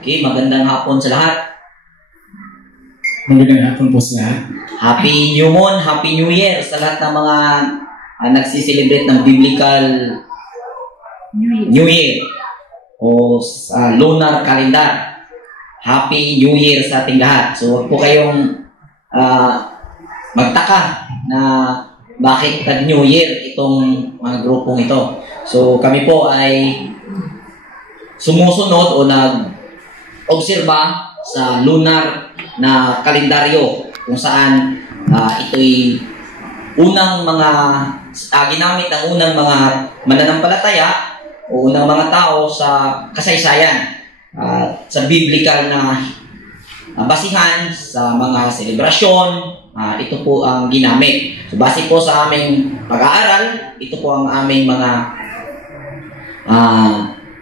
Okay, magandang hapon sa lahat. Magandang hapon po sa lahat. Happy New Moon, Happy New Year sa lahat ng mga nagsiselebrate ng Biblical New Year o lunar calendar. Happy New Year sa ating lahat. So, huwag po kayong magtaka na bakit nag-New Year itong mga grupong ito. So, kami po ay sumusunod o nag-obserba sa lunar na kalendaryo kung saan ito'y unang mga ginamit ng unang mga mananampalataya o unang mga tao sa kasaysayan sa biblical na basihan sa mga selebrasyon. Ito po ang ginamit. So, base po sa aming pag-aaral, ito po ang aming mga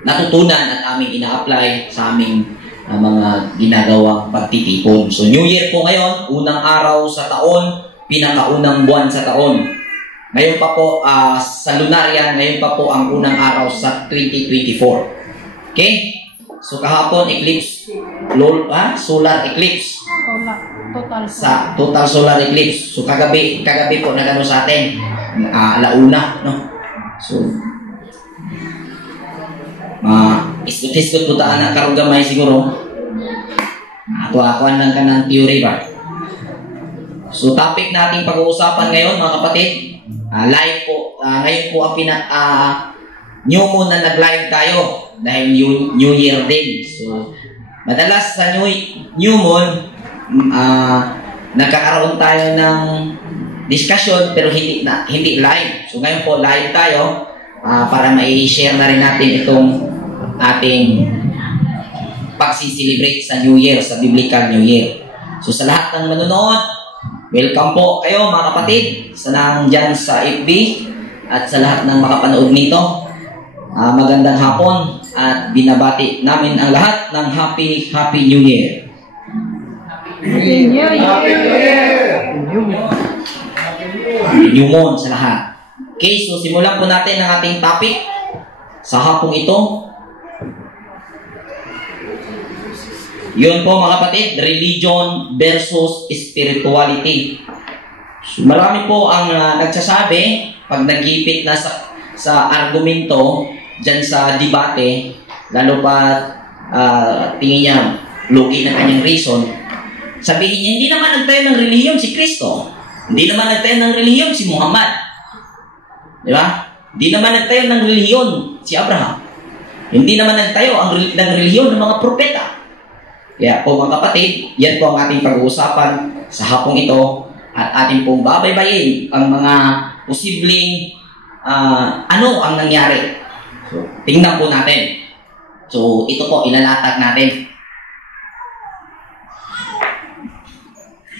natutunan at aming ina-apply sa aming mga ginagawang pagtitipon. So, New Year po ngayon, unang araw sa taon, pinakaunang buwan sa taon. Ngayon pa po, sa lunaryan, ngayon pa po ang unang araw sa 2024. Okay? So, kahapon, eclipse, solar eclipse. Total solar eclipse. So, kagabi po nagano sa atin, alauna, no? So, iskut-iskut po taan na karong gamay siguro. Ako lang ka ng theory ba? So, topic natin pag-uusapan ngayon, mga kapatid, live po. Ngayon po ang new moon na nag-live tayo dahil New Year din. So, madalas sa new moon, nagkakaroon tayo ng discussion pero hindi live. So, ngayon po live tayo para mai-share na rin natin itong ating pagsiselebrate sa New Year, sa Biblical New Year. So, sa lahat ng manonood, welcome po kayo mga kapatid sa nandyan sa FB at sa lahat ng makapanood nito. Magandang hapon at binabati namin ang lahat ng Happy New Year. Happy New Year! Happy New Moon sa lahat. Okay, so simulan po natin ang ating topic sa hapong ito. Yun po mga kapatid, religion versus spirituality. So, marami po ang nagsasabi pag nagipit na sa argumento dyan sa debate, lalo pa tingin niya lugi na kanyang reason, sabihin niya, hindi naman nagtayo ng relihiyon si Kristo, hindi naman nagtayo ng relihiyon si Muhammad, di ba? Hindi naman nagtayo ng relihiyon si Abraham, hindi naman nagtayo ng relihiyon ng mga propeta. Kaya po mga kapatid, yan po ang ating pag-uusapan sa hapong ito at ating pong babaybayin ang mga posibleng ano ang nangyari. So, tingnan po natin. So, ito po, ilalatag natin.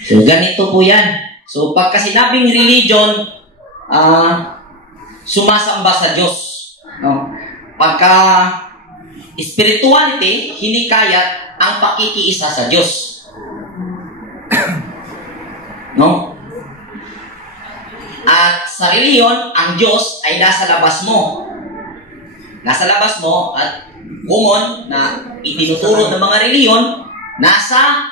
So, ganito po yan. So, pagka sinabing religion, sumasamba sa Diyos. No? Pagka spirituality, hinikayat ang pakikiisa sa Diyos. No? At sa reliyon, ang Diyos ay nasa labas mo. Nasa labas mo at common na itinuturo ng mga reliyon, nasa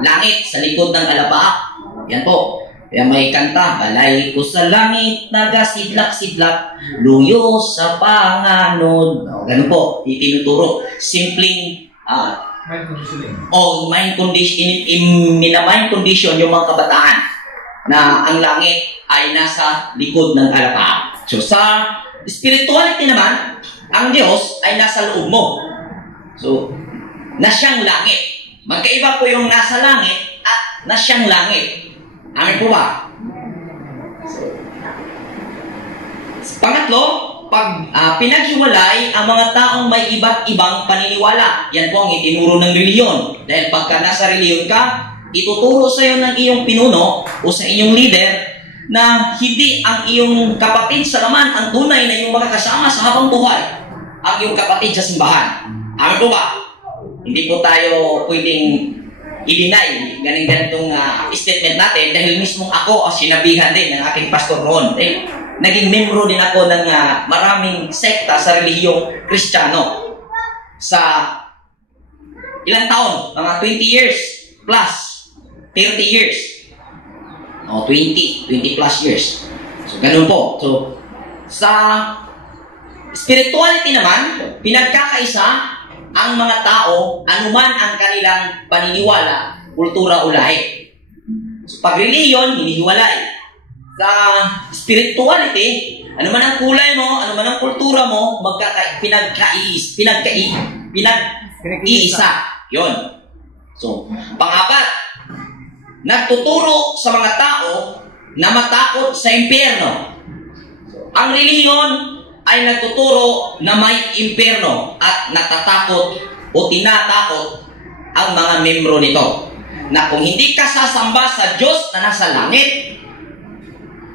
langit, sa likod ng alapaap. Yan po. Kaya may kanta, balay ko sa langit, nagasidlak-sidlak, luyo sa panganod. No, ganun po, itinuturo. Simpleng mind condition yung mga kabataan na ang langit ay nasa likod ng alapaap. So sa spirituality naman, ang Diyos ay nasa loob mo. So, nasyang langit. Magkaiba po yung nasa langit at nasyang langit. Amin po ba? So, pangatlo, pag pinaghiwalay ang mga taong may iba't ibang paniniwala. Yan po ang itinuro ng reliyon. Dahil pagka nasa reliyon ka, ituturo sa iyo ng iyong pinuno o sa inyong leader na hindi ang iyong kapatid sa laman ang tunay na iyong makakasama sa habang buhay. Ang iyong kapatid sa simbahan. Amin po ba? Hindi po tayo pwedeng i-deny ganitong statement natin dahil mismo ako ang sinabihan din ng aking pastor noon. Naging membro din ako ng maraming sekta sa relihiyong Kristiyano sa ilang taon? Mga 20 years plus, 30 years. O, 20 plus years. So, ganun po. So, sa spirituality naman, pinagkakaisa ang mga tao, anuman ang kanilang paniniwala, kultura o lahi. So, pag reliyon, hinihiwalay. Sa spirituality, anuman ang kulay mo, anuman ang kultura mo, pinag-iisa. Yun. So, pang-apat, nagtuturo sa mga tao na matakot sa impyerno. So, ang reliyon ay nagtuturo na may impyerno at natatakot o tinatakot ang mga membro nito. Na kung hindi ka sasamba sa Diyos na nasa langit,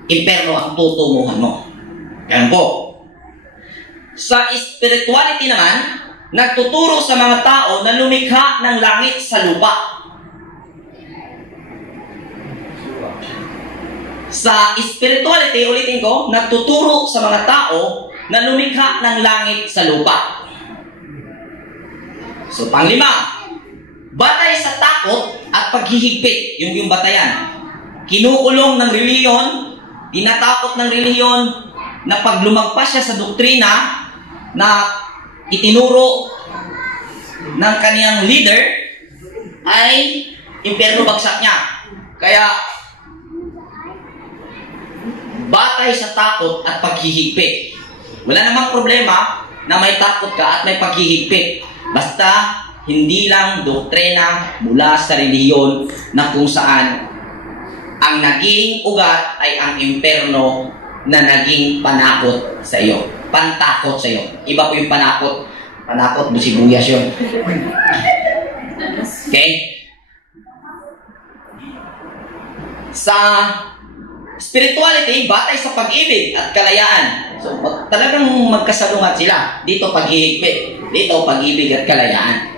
impyerno ang tutunguhan mo. Yan po. Sa spirituality naman, nagtuturo sa mga tao na lumikha ng langit sa lupa. Sa spirituality, ulitin ko, nagtuturo sa mga tao na lumikha ng langit sa lupa. So, panglima, batay sa takot at paghihigpit, yung batayan. Kinukulong ng reliyon, tinatakot ng reliyon na pag lumagpas siya sa doktrina na itinuro ng kaniyang leader, ay impyerno bagsak niya. Kaya, batay sa takot at paghihigpit. Wala namang problema na may takot ka at may paghihigpit. Basta, hindi lang doktrina mula sa reliyon na kung saan ang naging ugat ay ang impyerno na naging panakot sa iyo. Pantakot sa iyo. Iba po yung panakot. Panakot, busibuyas yun. Okay? Sa spirituality, batay sa pag-ibig at kalayaan. So, talagang magkasalungat sila. Dito paghihigpit. Dito pag-ibig at kalayaan.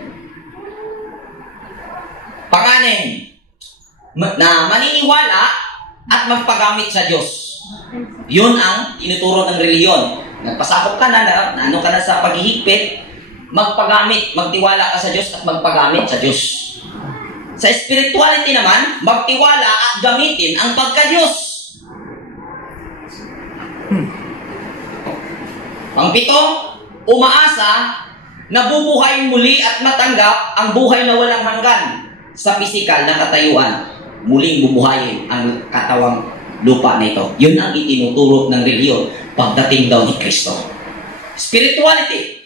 Panganim, na maniniwala at magpagamit sa Diyos. Yun ang tinuturo ng reliyon. Nagpasakop ka na ano ka na sa paghihigpit, magpagamit, magtiwala ka sa Diyos at magpagamit sa Diyos. Sa spirituality naman, magtiwala at gamitin ang pagka-Diyos. Pangpito, umaasa na bubuhayin muli at matanggap ang buhay na walang hanggan sa pisikal na katayuan. Muling bubuhayin ang katawang lupa na ito. Yun ang itinuturo ng reliyon pagdating daw ni Kristo. Spirituality,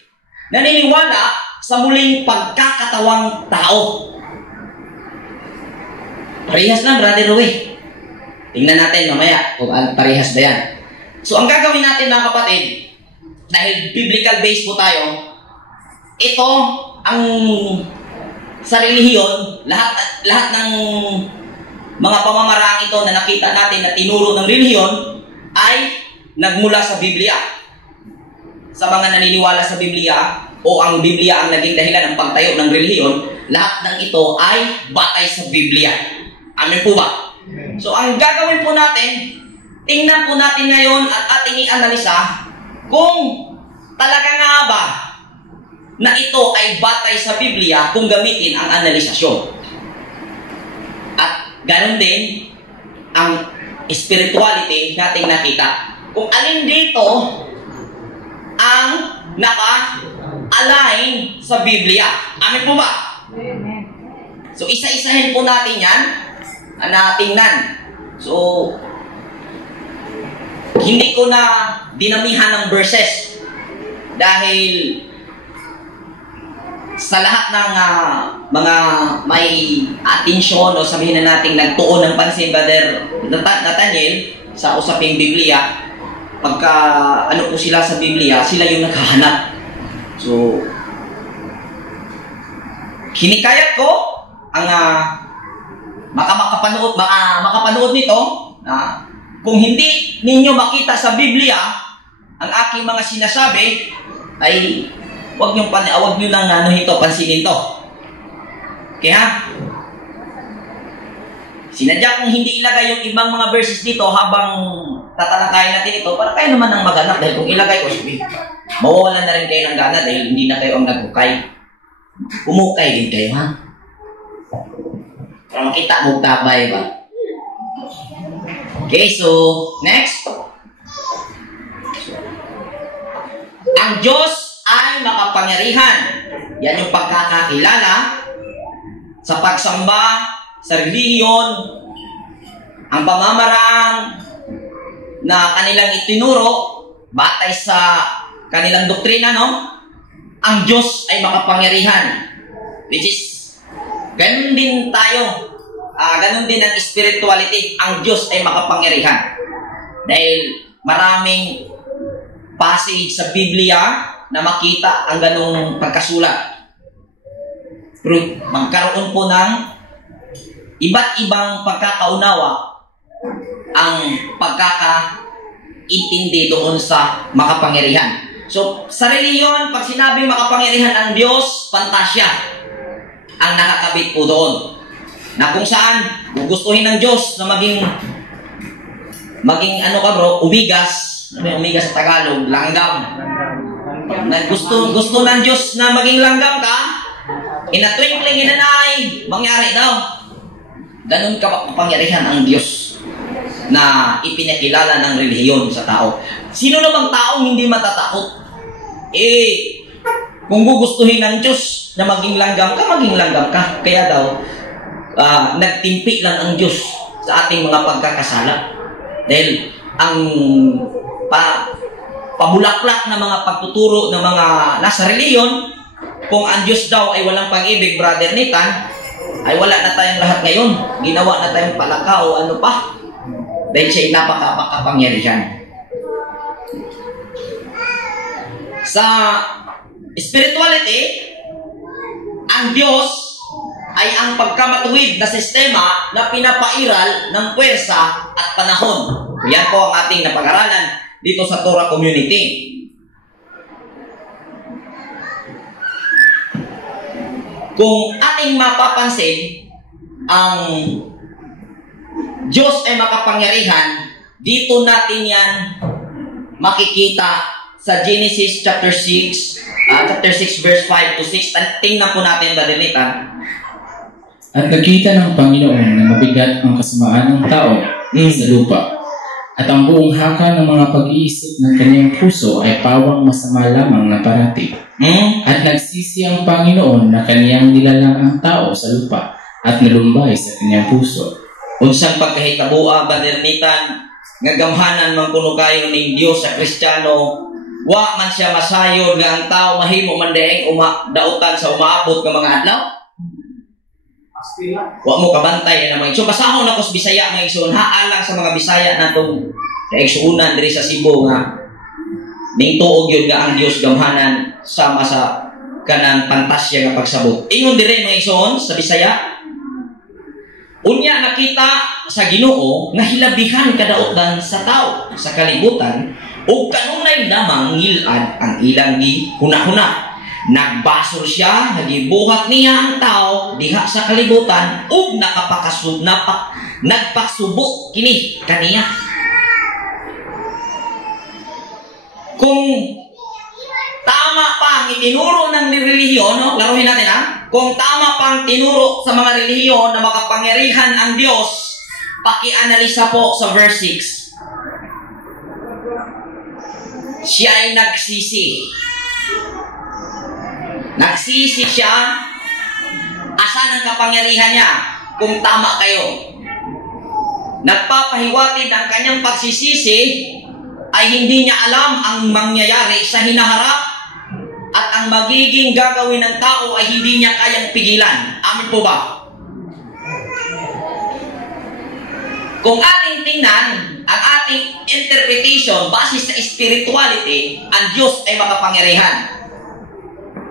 naniniwala sa muling pagkakatawang tao. Parehas lang, Brother Rui. Tingnan natin mamaya kung parehas na yan. So, ang gagawin natin mga kapatid, dahil biblical base po tayo, ito ang sa relihiyon, lahat ng mga pamamarang ito na nakita natin na tinuro ng relihiyon ay nagmula sa Biblia. Sa mga naniniwala sa Biblia o ang Biblia ang naging dahilan ng pagtayo ng relihiyon, lahat ng ito ay batay sa Biblia. Amen po ba? So ang gagawin po natin, tingnan po natin ngayon at ating i-analisa kung talaga nga ba na ito ay batay sa Biblia kung gamitin ang analisasyon. At ganoon din ang spirituality nating nakita. Kung alin dito ang naka-align sa Biblia. Amen po ba? Amen. So isa-isahin po natin yan na tingnan. So hindi ko na dinamihan ng verses dahil sa lahat ng mga may atensyon o sabihin na natin nagtuon ng pansin, Brother Nathaniel, sa usaping Biblia, pagka ano po sila sa Biblia, sila yung naghahanap. So, hinikayat ko ang makapanood nito na kung hindi ninyo makita sa Biblia ang aking mga sinasabi, ay wag nyo lang pansinin to. Okay ha? Sinadya kong hindi ilagay yung ibang mga verses dito habang tatalakayin natin ito para kayo naman ang maghanap. Dahil kung ilagay ko, sabi, mawawalan na rin kayo ng gana dahil hindi na kayo ang naghukay. Umukay din kayo, ha? Para makita mo tabay ba? Okay, so, next. Ang Diyos ay makapangyarihan. Yan yung pagkakakilala sa pagsamba, sa relihiyon, ang pamamarang na kanilang itinuro batay sa kanilang doktrina, no? Ang Diyos ay makapangyarihan. Which is, ganun din tayo. Ganun din ang spirituality. Ang Diyos ay makapangyarihan. Dahil maraming passage sa Biblia na makita ang ganung pagkasulat. Pero magkaroon po ng iba't ibang pagkakaunawa ang pagkakaintindi doon sa makapangyarihan. So, sa reliyon, pag sinabi makapangyarihan ang Diyos, fantasya ang nakakabit po doon. Na kung saan, gugustuhin ng Diyos na maging ano ka bro, umigas. Ano yung umigas sa Tagalog? Langgam. Gusto ng Diyos na maging langgam ka, in a twinkling in an eye, mangyari daw. Ganun kapangyarihan ang Diyos na ipinakilala ng relihiyon sa tao. Sino namang taong hindi matatakot? Kung gugustuhin ng Diyos na maging langgam ka. Kaya daw, nagtimpi lang ang Diyos sa ating mga pagkakasala. Dahil ang pabulaklak na mga pagtuturo ng mga nasa reliyon, kung ang Diyos daw ay walang pag-ibig, Brother Nathan, ay wala na tayong lahat ngayon. Ginawa na tayong palaka o ano pa. Dahil siya'y napakapangyarihan. Sa spirituality, ang Diyos ay ang pagkamatuwid na sistema na pinapairal ng puwersa at panahon. Yan po ang ating napag-aralan dito sa Torah Community. Kung ating mapapansin, ang Diyos ay makapangyarihan, dito natin yan makikita sa Genesis chapter 6 verse 5 to 6. Tingnan po natin, Brother Nathan. At nakita ng Panginoon na mabigat ang kasamaan ng tao sa lupa. At ang buong haka ng mga pag-iisip ng kanyang puso ay pawang masama lamang na parati. At nagsisi ang Panginoon na kanyang nilalang ang tao sa lupa at nalumbay sa kanyang puso. Unsang pagkahitabua, Brother Nathan, nga gamhanan man kuno kayo ning Dios sa Kristiyano, wa man siya masayod nga ang tao mahimo man daing dautan sa umaabot nga mga adlaw. Wa mo kabantay na mga. So basahon ako sa Bisaya mga igsoon, haalang sa mga Bisaya natong kaigsuunan diri sa Cebu nga ning tuog yun nga ang Dios gamhanan sama sa kanang pantasya nga pagsabot. Ingon dire mga igsoon sa Bisaya. Unya nakita sa Ginoo nga hilabihan kadaotan sa tao sa kalibutan ug kanunay lamang ngilad ang ilang gihunahuna. Nagbasol siya, nagibuhat niya ang tao diha sa kalibutan ug nagpaksubo kini kaniya. Kung tama pa ang itinuro ng relihiyon, no? Laruhin natin ha. Kung tama pa ang tinuro sa mga relihiyon na makapangyarihan ang Diyos, paki-analisa po sa verse 6. Siya ay nagsisi. Nagsisi siya. Asan ang kapangyarihan niya? Kung tama kayo. Nagpapahiwatig ang kanyang pagsisisi ay hindi niya alam ang mangyayari sa hinaharap at ang magiging gagawin ng tao ay hindi niya kayang pigilan. Amin po ba? Kung ating tingnan ang ating interpretation base sa spirituality, ang Diyos ay makapangyarihan.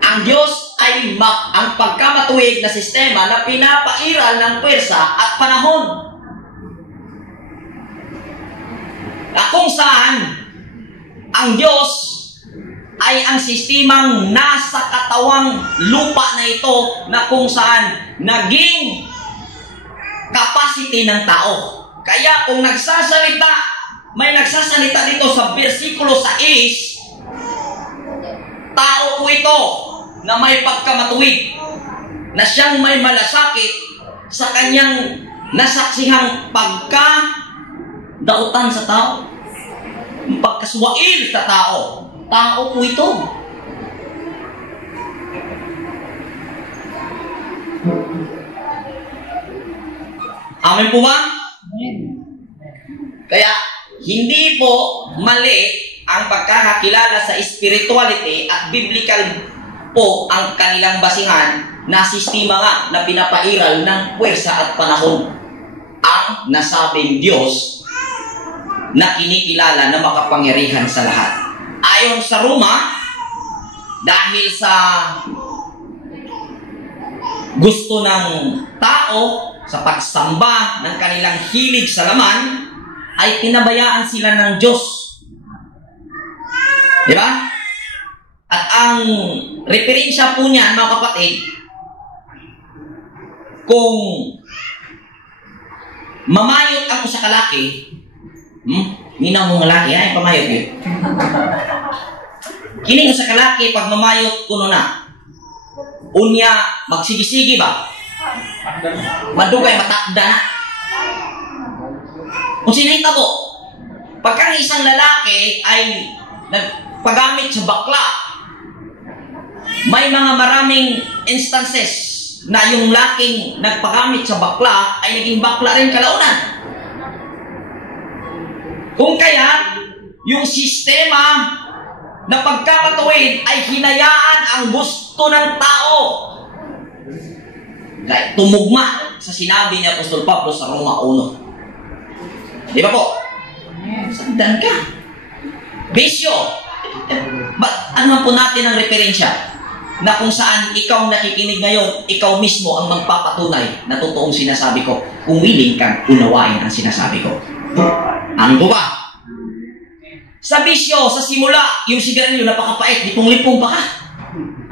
Ang Diyos ay ang pagkamatuwid na sistema na pinapairal ng pwersa at panahon. Na kung saan ang Diyos ay ang sistemang nasa katawang lupa na ito na kung saan naging capacity ng tao. Kaya kung may nagsasalita dito sa versikulo 6, tao po ito. na may pagkamatuwid, na siyang may malasakit sa kanyang nasaksihang pagkadautan sa tao, pagkaswail sa tao. Tao po ito. Amen po ba? Kaya, hindi po mali ang pagkakakilala sa spirituality at biblical po ang kanilang basihan na sistema nga na pinapairal ng puwersa at panahon. Ang nasabing Diyos na kinikilala na makapangyarihan sa lahat. Ayon sa Roma, dahil sa gusto ng tao sa pagsamba ng kanilang hilig sa laman, ay pinabayaan sila ng Diyos. Di ba? At ang referensya po niyan, mga kapatid, kung mamayot ako sa kalaki, minaw mong lalaki, ay pamayot yun. Kining sa kalaki, pag mamayot kuno na, unya, magsigi-sigi ba? Madugay, matakda na. Kung sinita po, pagka isang lalaki ay nagpagamit sa bakla, may mga maraming instances na yung laking nagpagamit sa bakla ay naging bakla rin kalaunan. Kung kaya, yung sistema na pagkamatuwid ay hinayaan ang gusto ng tao. Dahil tumugma sa sinabi ni Apostol Pablo sa Roma 1. Di ba po? Sandan ka. Bisyo. Ano po natin ang referensya? Na kung saan ikaw nakikinig ngayon, ikaw mismo ang magpapatunay na totoong sinasabi ko. Kung willing kang unawain ang sinasabi ko. Ano po ba? Sa bisyo, sa simula, yung sigarilyo napakapait, lipong-lipong pa ka.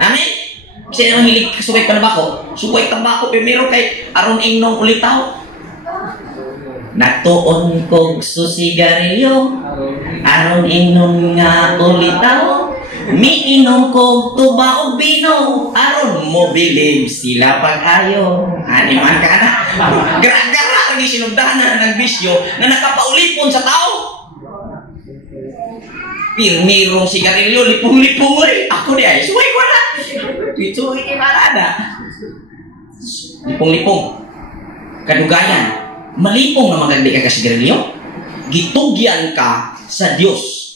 Amen? Kasi naman hilig suway pa na bako. Suway tambako, pero kay aron inong ulitaw. Natuon kog susigarilyo, aron inom nga ulitaw. Miinom kog tuba o bino, aron mo bilib sila pag-ayo. Animan ka na. Gara-gara ang isinugdanan ng bisyo na nakapaulipon sa tao. Pirmirong sigarilyo, lipong-lipong mo rin. Ako di ay, suway ko na. Suway ka na. Lipong-lipong. Kadugayan. Malipong na magandi ka sigarilyo. Gitugyan ka sa Diyos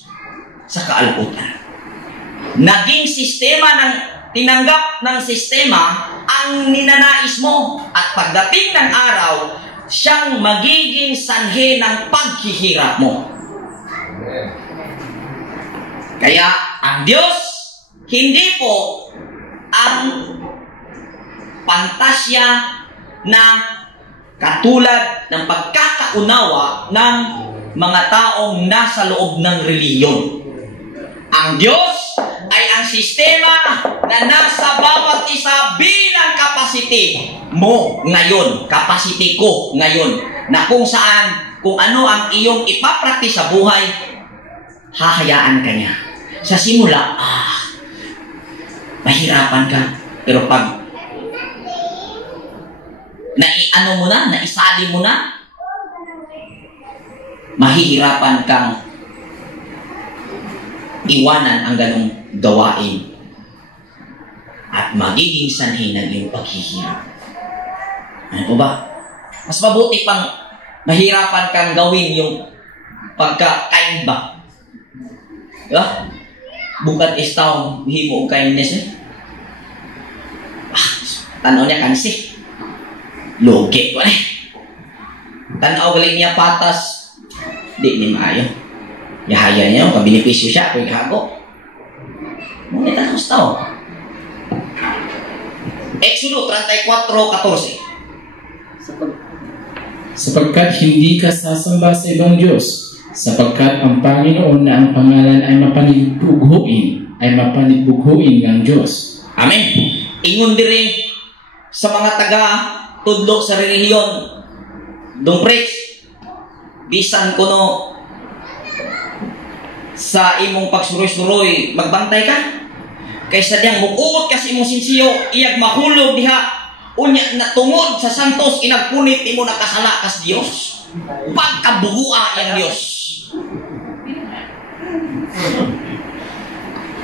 sa kaalputan. Naging sistema ng tinanggap ng sistema ang ninanais mo. At pagdating ng araw, siyang magiging sanhi ng paghihirap mo. Kaya ang Diyos, hindi po ang pantasya na katulad ng pagkakaunawa ng mga taong nasa loob ng reliyon. Ang Diyos ay ang sistema na nasa bawat isa bilang capacity mo ngayon, capacity ko ngayon, na kung saan, kung ano ang iyong ipapraktis sa buhay, hahayaan ka niya. Sa simula, mahirapan ka. Pero pag naiano mo na, naisali mo na, mahihirapan kang iwanan ang ganong gawain at magiging sanhi ng iyong paghihirap. Ano po ba? Mas mabuti pang mahirapan kang gawin yung pagkakain ba? Diba? Bukat istaw himo kindness eh. Tanaw niya kansi. Loge ko eh. Tanaw galing niya patas. Di ni maayo. Yahaya niya, pabinipisyo siya, kung ikago. Ngunit ang gusto. Exodo 34:14. Sapagkat hindi ka sasamba sa ibang Diyos, sapagkat ang Panginoon na ang pangalan ay mapanibughuin ng Diyos. Amen. Ingon dire sa mga taga-tudlo sa relihiyon, dong preach, bisan kuno sa imong pagsuroy-suroy, magbantay ka. Kaysa diyang mukuot kasi imong sinsiyo, iyag mahulog diha, unya na tungod sa santos, inagpunit imo nakasala kas Dios. Pagkabugua ang Dios.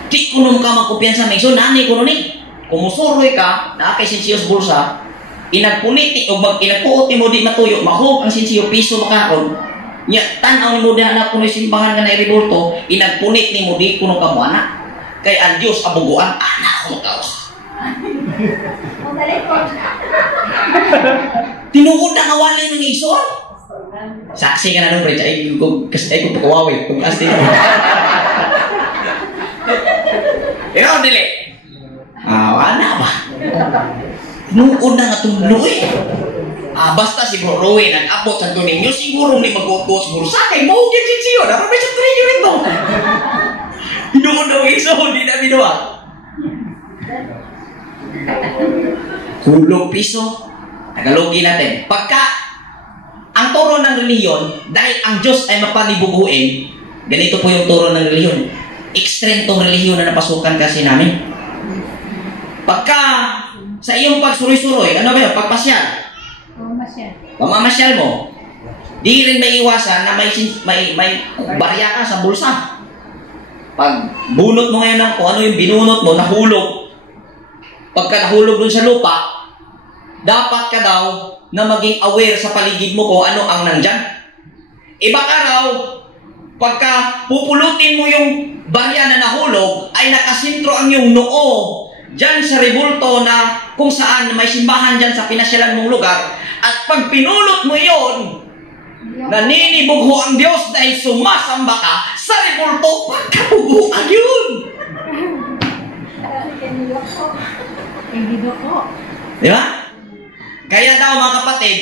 Di kuno ka magkumpiyansa may so nani kuno ni. Kumusuroy ka na kay sinsiyos bulsa, inagpunit o inagpuot mo di matuyo, mahog ang sinsiyo piso makaron. Nya tan-aw nimo diha na kuno simbahan nga na iribulto, inagpunit nimo di kuno ka mo anak. Kay ang Dios abuguan anak mo ka. Tinuod na kawali ng ison. Saksi ka na nung precha ay ko pakawawi kung asti. Ikaw dili. Wala ba? Tinuod na nga tuluy. Basta siguro Roy nag-abot sa ninyo siguro may mag-utos siguro sa kay mo gyud sinsiyo dapat may sa trayo nito. Tinuod daw iso di na binuwa. Hulog piso. Tagalogi natin. Pagka ang turo ng reliyon, dahil ang Diyos ay mapanibuguin, ganito po yung turo ng reliyon. Extreme tong reliyon na napasukan kasi namin. Pagka sa iyong pagsuroy-suroy, ano ba yun? Pagpasyal. Pamamasyal mo. Di rin may iwasan na may barya ka sa bulsa. Pag bunot mo ngayon ng kung ano yung binunot mo, nahulog. Pagka nahulog dun sa lupa, dapat ka daw na maging aware sa paligid mo kung ano ang nandyan. Iba ka raw, pagka pupulutin mo yung barya na nahulog, ay nakasintro ang iyong noo dyan sa rebulto na kung saan may simbahan dyan sa pinasyalan mong lugar. At pag pinulot mo yon, naninibugho ang Diyos dahil sumasamba ka sa rebulto, pagkabuguan yun. Di ba? Kaya daw mga kapatid,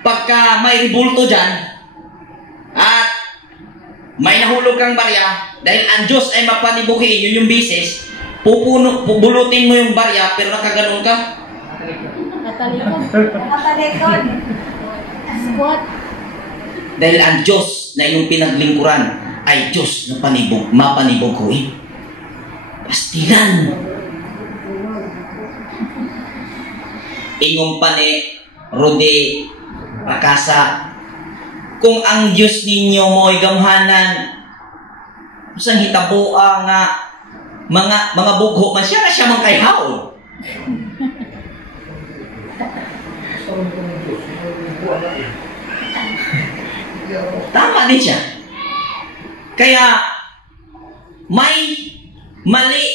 pagka may rebulto dyan, at may nahulog kang barya, dahil ang Diyos ay mapanibuhin, yun yung bisis, pupulutin mo yung barya, pero nakaganon ka. Nakatalikod. Squat. Dahil ang Diyos na iyong pinaglingkuran ay Diyos na mapanibuguin. Pastilan. Ingong pa ni Rudy Rakasa, kung ang Diyos ninyo mo'y gamhanan, usang hitaboa nga mga bugho man siya na siya man kay haon. Tama din siya. Kaya may mali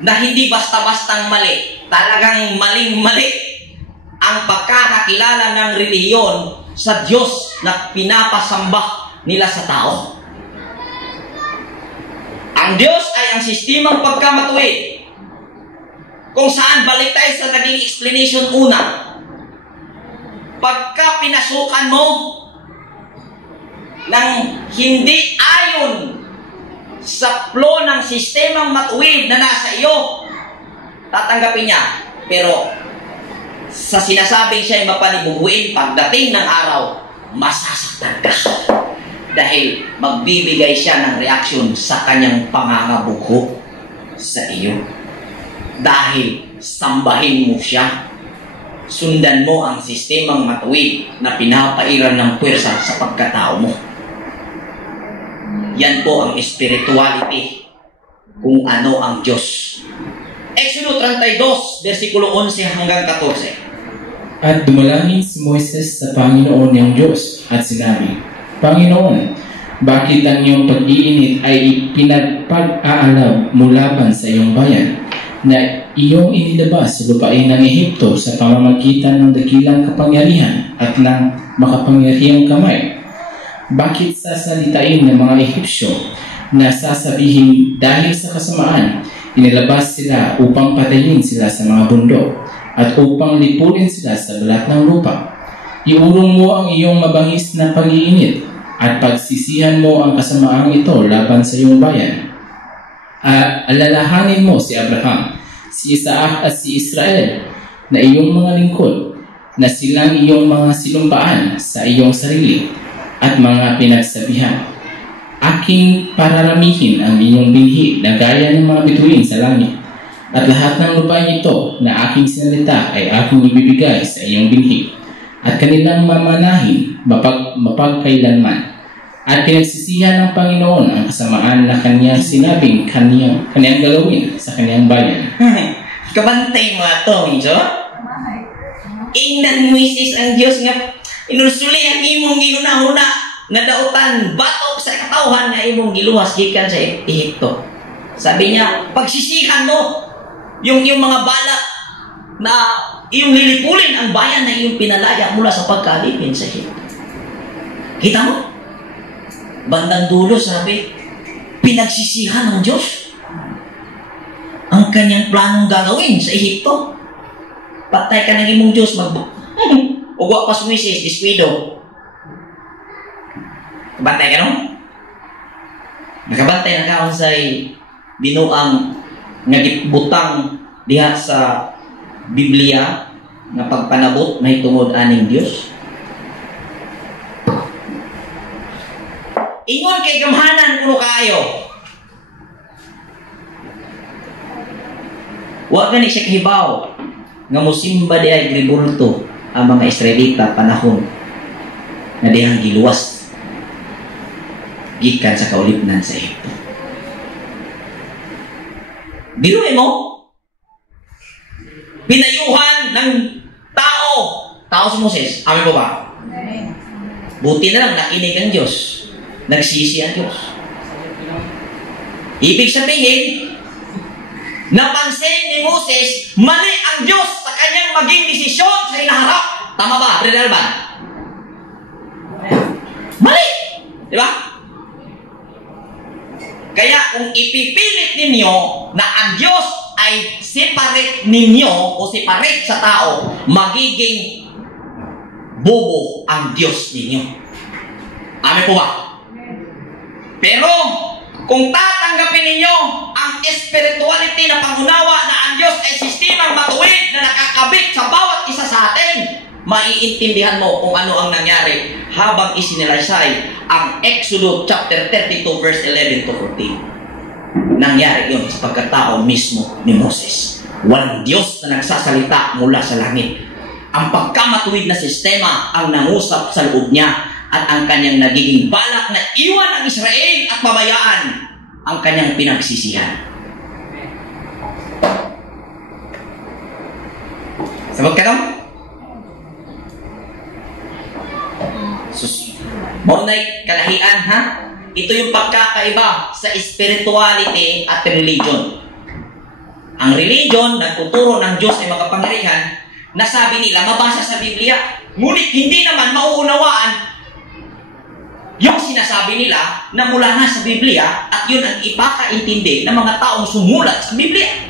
na hindi basta-bastang mali, talagang maling-mali ang pagkakakilala ng reliyon sa Diyos na pinapasamba nila sa tao. Ang Diyos ay ang sistemang pagkamatuwid, kung saan balik tayo sa naging explanation una. Pagka pinasukan mo ng hindi ayon sa flow ng sistemang matuwid na nasa iyo, tatanggapin niya. Pero sa sinasabing siya ay mapanibuguin, pagdating ng araw, masasaktan ka. Dahil magbibigay siya ng reaksyon sa kanyang pangangabugho sa iyo. Dahil sambahin mo siya. Sundan mo ang sistemang matuwid na pinapairan ng puwersa sa pagkatao mo. Yan po ang spirituality, kung ano ang Diyos. Exodo 32, versikulo 11 hanggang 14. At dumalangin si Moises sa Panginoon niyang Diyos at sinabi, Panginoon, bakit ang iyong pag-iinit ay ipinagpag-aalab mo laban sa iyong bayan, na iyong inilabas sa lupain ng Ehipto sa pamamagitan ng dakilang kapangyarihan at ng makapangyarihang kamay? Bakit sasalitain ng mga Ehipsyo na sasabihin dahil sa kasamaan, inilabas sila upang patayin sila sa mga bundok at upang lipunin sila sa balat ng lupa? Iurong mo ang iyong mabangis na pag-iinit at pagsisihan mo ang kasamaang ito laban sa iyong bayan. Alalahanin mo si Abraham, si Isaac at si Israel na iyong mga lingkod, na silang iyong mga sinumpaan sa iyong sarili at mga pinagsabihan. Aking pararamihin ang inyong binhi na gaya ng mga bituin sa langit. At lahat ng lupain ito na aking sinalita ay aking ibibigay sa iyong binhi. At kanilang mamanahin mapagkailanman. At pinagsisihan ng Panginoon ang kasamaan na kaniyang sinabing kaniyang gagawin sa kaniyang bayan. Kabantay mo ito, medyo? Ingnan Moises ang Diyos nga inusuli ang imong ginuna-una nga dautan batok sa katawhan nga imong giluwas gikan sa Ehipto. Sabi niya, pagsisihan mo yung mga balak na iyong lilipulin ang bayan na iyong pinalaya mula sa pagkalipin sa Ehipto. Kita mo? Bandang dulo, sabi, pinagsisihan ng Diyos ang kanyang planong gagawin sa Ehipto. Patay ka ng imong Diyos, ugwa pa sumisis, disquido. Kabantay ka no? Nakabantay na kaon sa binuang nga gibutang diha sa Biblia nga pagpanabot na itungod aning Diyos. Ingon kay gamhanan kuno kaayo. Wa gani siya kahibaw nga mosimba di ay gribulto ang mga Israelita panahon na dihang giluwas gikan sa kaulipnan sa Ehipto. Biruin mo, pinayuhan ng tao si Moses. Amin ko ba? Buti na lang nakinig ang Diyos. Nagsisi ang Diyos. Ibig sabihin, napansin ni Moses, mali ang Diyos sa kanyang maging desisyon sa hinaharap. Tama ba, Brother Alban? Mali! Di ba? Kaya kung ipipilit ninyo na ang Diyos ay separate ninyo o separate sa tao, magiging bobo ang Diyos ninyo. Amin po ba? Pero kung tatanggapin ninyo ang spirituality na pangunawa na ang Diyos ay sistemang matuwid na nakakabit sa bawat isa sa atin, maiintindihan mo kung ano ang nangyari habang isinalaysay ang Exodus chapter 32 verse 11 to 14. Nangyari yun sa pagkatao mismo ni Moses. Walang Diyos na nagsasalita mula sa langit. Ang pagkamatuwid na sistema ang nangusap sa loob niya at ang kanyang nagiging balak na iwan ang Israel at pabayaan ang kanyang pinagsisihan. Sabot ka daw? Maunay kalahian, ha? Ito yung pagkakaiba sa spirituality at religion. Ang religion, nagtuturo ng Diyos ay makapangyarihan, nasabi nila, mabasa sa Biblia, ngunit hindi naman mauunawaan yung sinasabi nila na mula na sa Biblia at yun ang ipakaintindi ng mga taong sumulat sa Biblia.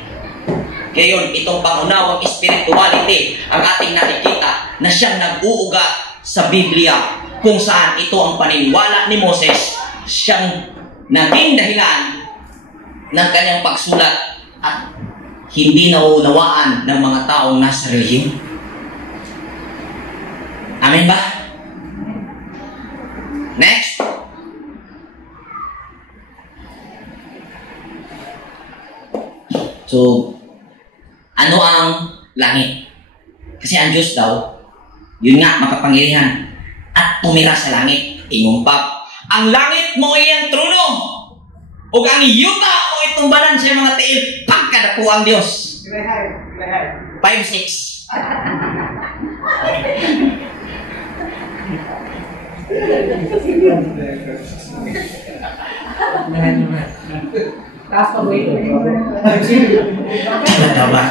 Kaya yun, itong pangunawang spirituality ang ating nakikita na siyang nag-uuga sa Biblia kung saan ito ang paniniwala ni Moses, siyang naging dahilan ng kanyang pagsulat at hindi nauunawaan ng mga taong nasa relihiyon. Amen ba? Next. So, ano ang langit? Kasi ang Diyos daw, yun nga, makapangyarihan at tumira sa langit. Ingumpap, ang langit mo ay ang trono o ang yuta o itumbanan sa mga tiil pagkadapo ang Diyos. 5-6. Taas pa ba ito? Tama.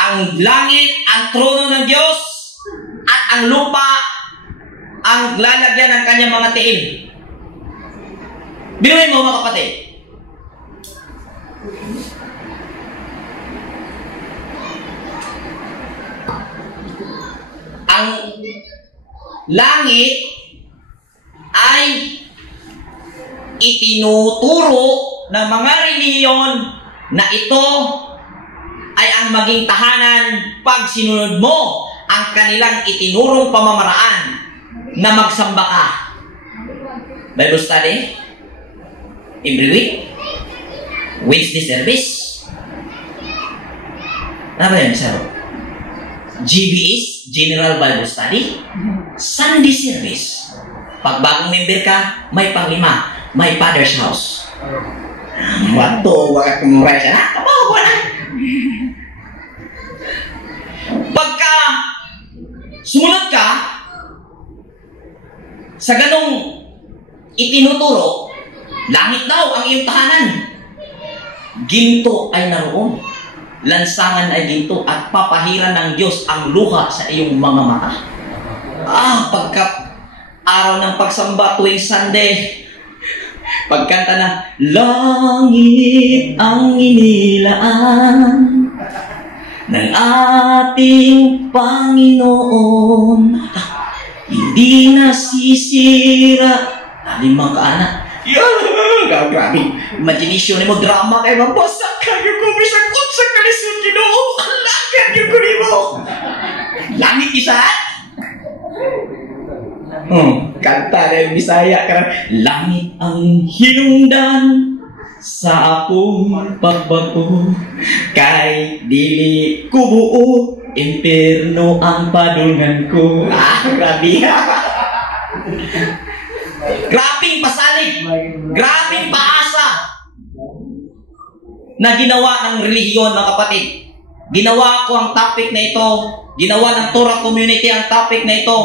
Ang langit, ang trono ng Diyos, at ang lupa, ang lalagyan ng kanyang mga tiil. Biruin mo mga kapatid. Ang langit ay itinuturo ng mga relihiyon na ito ay ang maging tahanan pag sinunod mo ang ang kanilang itinurong pamamaraan na magsamba ka. Bible study? Every week? Wednesday service? Ano ba yun, sir? GBS, General Bible Study? Sunday service. Pag bagong member ka, may panglima, may Father's House. Wato, waka kumuray siya na, kapawa na. Pagka sumunod ka sa ganong itinuturo, langit daw ang iyong tahanan. Ginto ay naroon. Lansangan ay ginto at papahiran ng Diyos ang luha sa iyong mga mata. Pagka araw ng pagsamba tuwing Sunday, pagkanta na, langit ang inilaan ng ating Panginoon, hindi nasisira. Limang kaanak. Grabe. Imagination mo, drama kayo, mabasak kayo kung bisakot sa kalisod Ginoo. Alagan yung kuri mo. Langit isa. Kanta na yung Bisaya ka. Langit ang hinungdan sa akong pagbato, kay dili ko buo, impierno ang padulngan ko. Grabe. Grabing pasalig, grabing paasa na ginawa ng relihiyon, mga kapatid. Ginawa ko ang topic na ito, ginawa ng Torah community ang topic na ito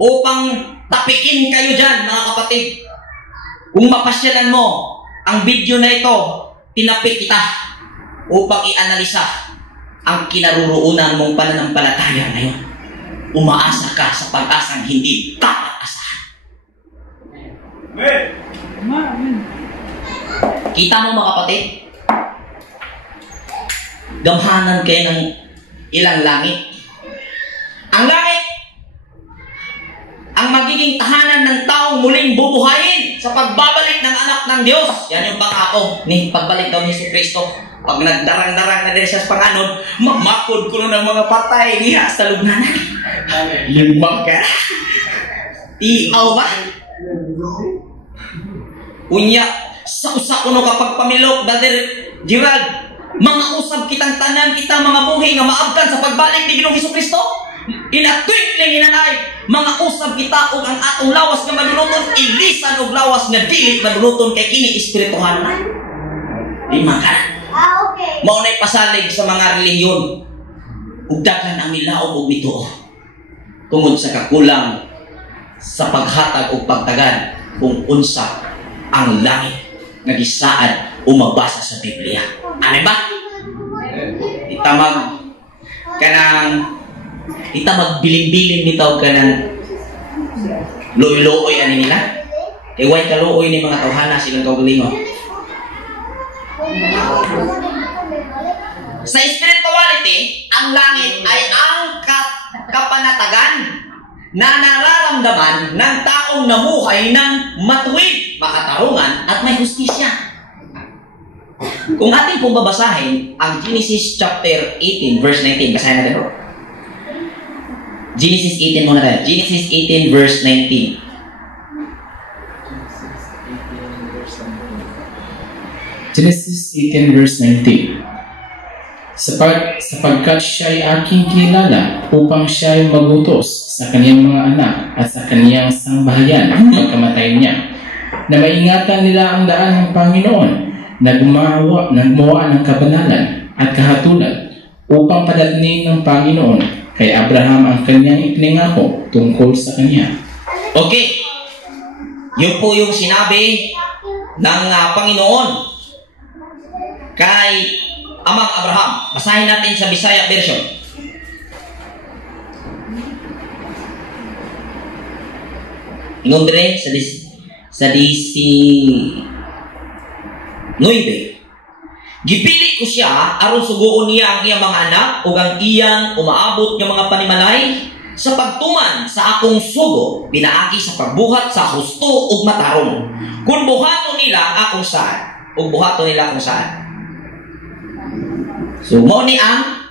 upang tapikin kayo dyan, mga kapatid. Kung mapasyalan mo ang video na ito, tinapik kita upang i-analisa ang kinaruroonan mong pananampalataya ngayon. Umaasa ka sa pag-asang hindi dapat asahan. Kita mo, mga kapatid, gamhanan kayo ng ilang langit. Ang langit ang magiging tahanan ng taong muling bubuhayin sa pagbabalik ng anak ng Diyos. Yan yung pangako ni pagbalik daw ni Kristo. Pag nagdarang-darang na din siya sa panganod, mamakod ko na ng mga patay niya sa lugnanan. Limang ka. Tiaw ba? Unya, sa usa ko no kapag pamilok, Brother Gerald, mga usab kitang tanan kita mga buhi nga maabtan sa pagbalik ni Ginoong Kristo. Inatwing inanay, mga usab kita og ang atong lawas nga maduluton, ilisan og lawas nga dili maduluton kay kini espirituhan na. Lima ka. Okay. Maunay pasalig sa mga relihiyon. Ug daghan ang milaog og bituo. Tungod sa kakulang sa paghatag og pagtagad kung unsa ang langit nga gisaad o mabasa sa Biblia. Ano ba? Itamag bilin-bilin bitaw ka ng loy-looy ani nila. Kay way kaluoy ni mga tawhana silang kaugalingon. Sa spirituality, ang langit ay ang kapanatagan na nararamdaman ng taong namuhay ng matuwid, makatarungan at may hustisya. Kung ating pong babasahin ang Genesis chapter 18 verse 19, basahin natin bro. Genesis 18 muna tayo. Genesis 18 verse 19. Genesis 18 verse 19. Sapagkat siya ay aking kilala upang siya ay magutos sa kaniyang mga anak at sa kaniyang sangbahayan pagkamatay niya, na maingatan nila ang daan ng Panginoon, na gumawa ng kabanalan at kahatulan upang padatnin ng Panginoon kay Abraham ang kanyang ipinangako tungkol sa kanya. Okay. Yun po yung sinabi ng Panginoon kay Amang Abraham. Basahin natin sa Bisaya version. Ingon dire sa DC 9. Gipili ko siya aron suguon niya ang iyang mga anak ug ang iyang umaabot nga mga panimalay sa pagtuman sa akong sugo, pinaagi sa pagbuhat sa husto ug matarong. Kung buhaton nila akong saan, ug buhaton nila akong saan. So mo ni ang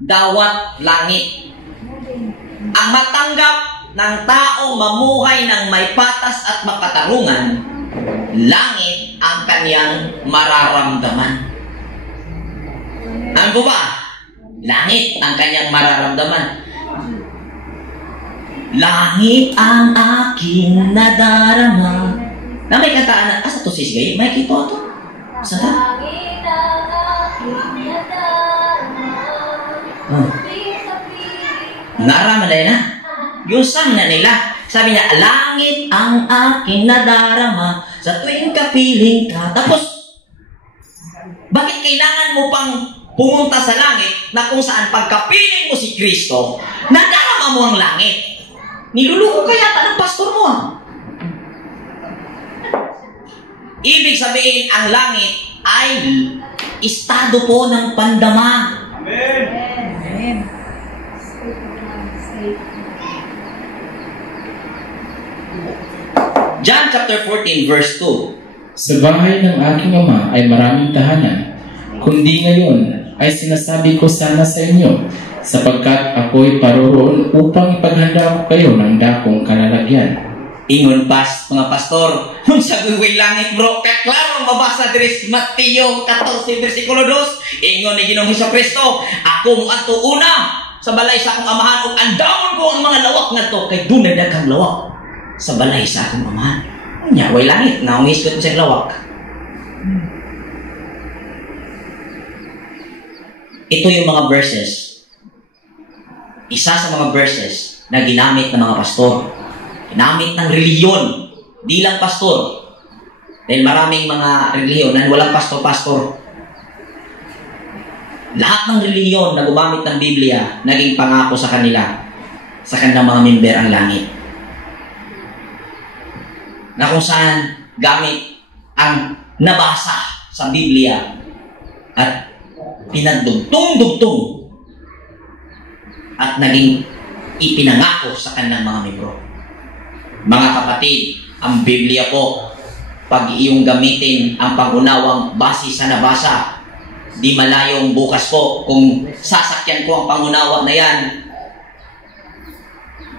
dawat langit. Ang matanggap ng taong mamuhay ng may patas at makatarungan, langit ang kanyang mararamdaman. Ano ba? Langit ang kanyang mararamdaman. Langit ang aking nadarama. Na may kantaan na, asa to sis gay? May kito to? Asa ta? Narama na yun, ha? Yung sang na nila. Sabi niya, langit ang aking nadarama sa tuwing kapiling ka. Tapos, bakit kailangan mo pang pumunta sa langit na kung saan pagkapiling mo si Kristo, nadarama mo ang langit? Niluluko ka yata ng pastor mo. Ibig sabihin, ang langit ay estado po ng pandama. Amen. Amen. John chapter 14 verse 2. Sa bahay ng aking ama ay maraming tahanan. Kundi ngayon ay sinasabi ko sana sa inyo, sapagkat ako'y paroroon upang ipaghanda ko kayo ng dakong kalalagyan. Ingon mga pastor, kung sa buhay langit bro, kaklaro mabasa diri Mateo 14 versikulo 2, ingon ni Ginoong Hesukristo, ako mo ato una sa balay sa akong amahan ug andamon ko ang mga lawak ngadto kay dunay daghang lawak sa balay sa akong amahan. Nya way langit na umisgot ko sa lawak. Ito yung mga verses. Isa sa mga verses na ginamit ng mga pastor. Ginamit ng reliyon. Di lang pastor. Dahil maraming mga reliyon na walang pastor-pastor. Lahat ng reliyon na gumamit ng Biblia, naging pangako sa kanila, sa kanilang mga member ang langit. Na kung saan gamit ang nabasa sa Biblia at pinagdugtong-dugtong at naging ipinangako sa kanilang mga membro. Mga kapatid, ang Biblia po, pag iyong gamitin ang pangunawang base sa nabasa, di malayong bukas po, kung sasakyan ko ang pangunawa na yan,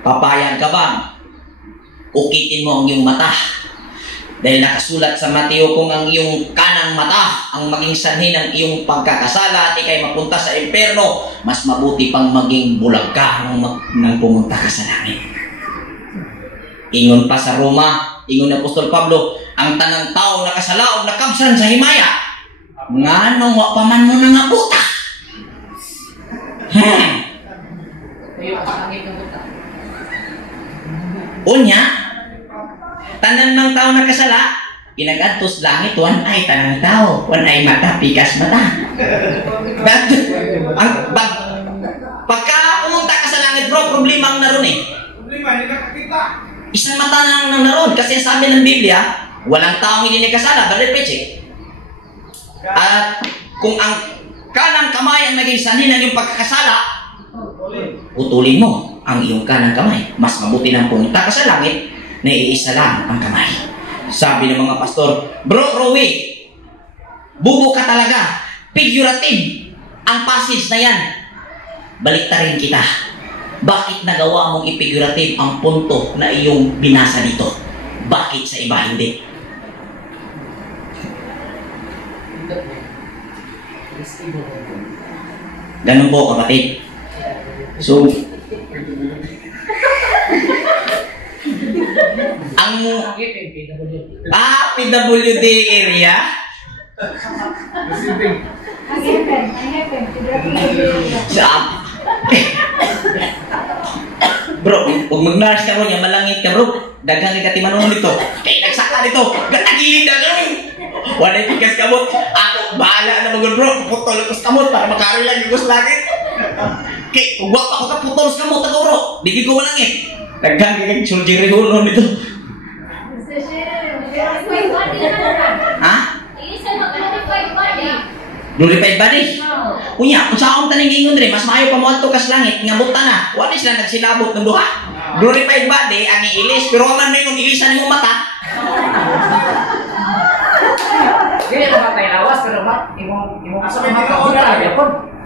papayag ka ba? Ukitin mo ang iyong mata. Dahil nakasulat sa Mateo, kung ang iyong kanang mata ang maging sanhi ng iyong pagkakasala at ikay mapunta sa impyerno, mas mabuti pang maging bulag ka nang pumunta ka sa langit. Ingon pa sa Roma, ingon ni Apostol Pablo, ang tanang tao nakasalaog na kamsan sa himaya, nganong wa pa man mo nangabuta. Unya, tanan ng tao nakasala, pinagadtos langit, wan ay tanang tao, wan ay mata, pikas mata. Pagka pumunta ka sa langit bro, problema ang naroon eh. Problema, hindi nakakita. Isang mata lang nang naroon, kasi sabi ng Biblia, walang taong hindi nakasala, brother Peche. At kung ang kanang kamay ang naging sanhi ng iyong pagkakasala, utulin mo ang iyong kanang kamay. Mas mabuti nang pumunta ka sa langit na iisa lang ang kamay. Sabi ng mga pastor, bro, Rowie, bubo ka talaga. Figurative ang passage na yan. Baliktarin kita. Bakit nagawa mong ipigurative ang punto na iyong binasa dito? Bakit sa iba hindi? Ganun po kapatid. So, ang PWD area. Bro, huwag mag-nurse ka mo niya, malangit ka bro. Daghang ka timanong dito. Kaya nagsaka dito. Gatagilid na lang. Wala yung pikas kamot. Ako, bahala na mag bro. Putol ko sa kamot para makari lang yung langit. Kaya, kung wapa ko ka putol sa kamot ako bro. Bigay ko malangit. Daghang kang surgery hulon dito. Ha? Glorified body? Unya, kung sa akong taning ingon rin, mas maayo pa mo ato kas langit, nga buta na. Wala sila nagsilabot ng duha. Glorified body, ang iilis, pero man may kung ilisan yung mata. Kaya naman tayo lawas, pero ba? Imong asa may mata.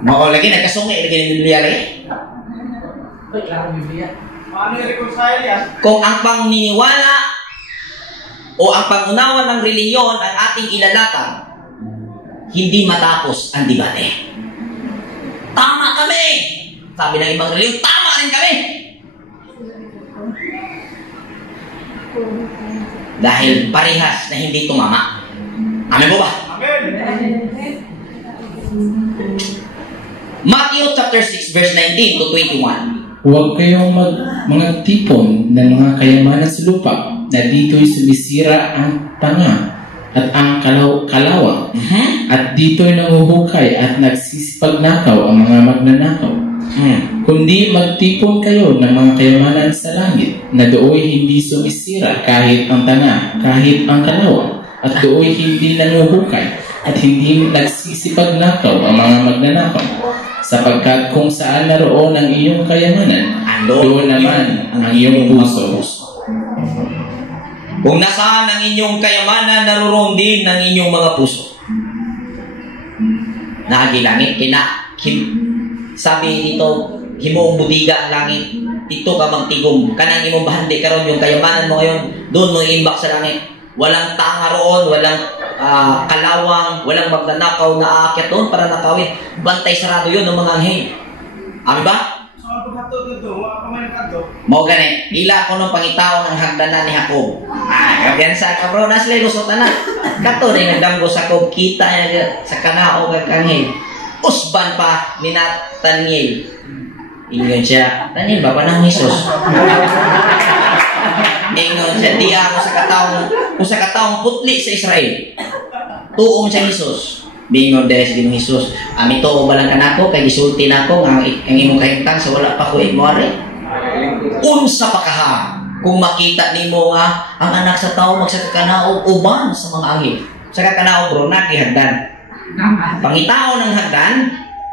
Mao lagi nagkasungi lagi ng Biblia lagi. Paano i-reconcile yan? Kung ang pangniwala o ang pangunawa ng relihiyon ang ating ilalakad, hindi matapos ang debate. Tama kami! Sabi ng ibang relihiyon, tama rin kami! Dahil parehas na hindi tumama. Amen po ba? Amen. Matthew chapter 6 verse 19 to 21. Huwag kayong mga tipon ng mga kayamanan sa lupa na dito'y sumisira ang tanga at ang kalawang at dito'y nanguhukay at nagsisipagnakaw ang mga magnanakaw. Kundi magtipon kayo ng mga kayamanan sa langit na dooy hindi sumisira kahit ang tanga, kahit ang kalawang at dooy hindi nanguhukay at hindi nagsisipagnakaw ang mga magnanakaw. Sapagkat kung saan naroon ang iyong kayamanan, doon naman ang iyong puso. Kung nasaan ang inyong kayamanan, naroon din ang inyong mga puso. Nagilangit, sabi dito, himuong budiga ang langit, dito ka magtigom, kanang imong bahandi karon yung kayamanan mo ngayon, doon mo iimbak sa langit. Walang tanga roon, walang kalawang, walang magnanakaw na aakyat doon para nakawin. Bantay sarado yun ng mga anghel. Amin ba? So, ang pagkato dito, wala pa may nakato. Mau gani, ila ko nung pangitaw ng hagdanan ni Jacob. Kabiyansa ka bro, naslay lusotan na. Kato rin nagdamgo sa Jacob, kita niya sa kanao kag anghel. Usban pa ni Nathaniel. Ingon siya, Daniel ba panang Jesus? Ingon siya, di ako sa kataong putli sa Israel. Tuong siya Jesus. Bingon dahil sa Ginoong Jesus. Ito o balang kanako, kay gisulti na ako, ang imong kahintang sa wala pa ko igmore. Unsa pa kaha, kung makita nimo nga, ang anak sa tao magsakakanaog uban sa mga anghel. Sa kakanaog bro, nakihagdan. Pangitao ng hagdan,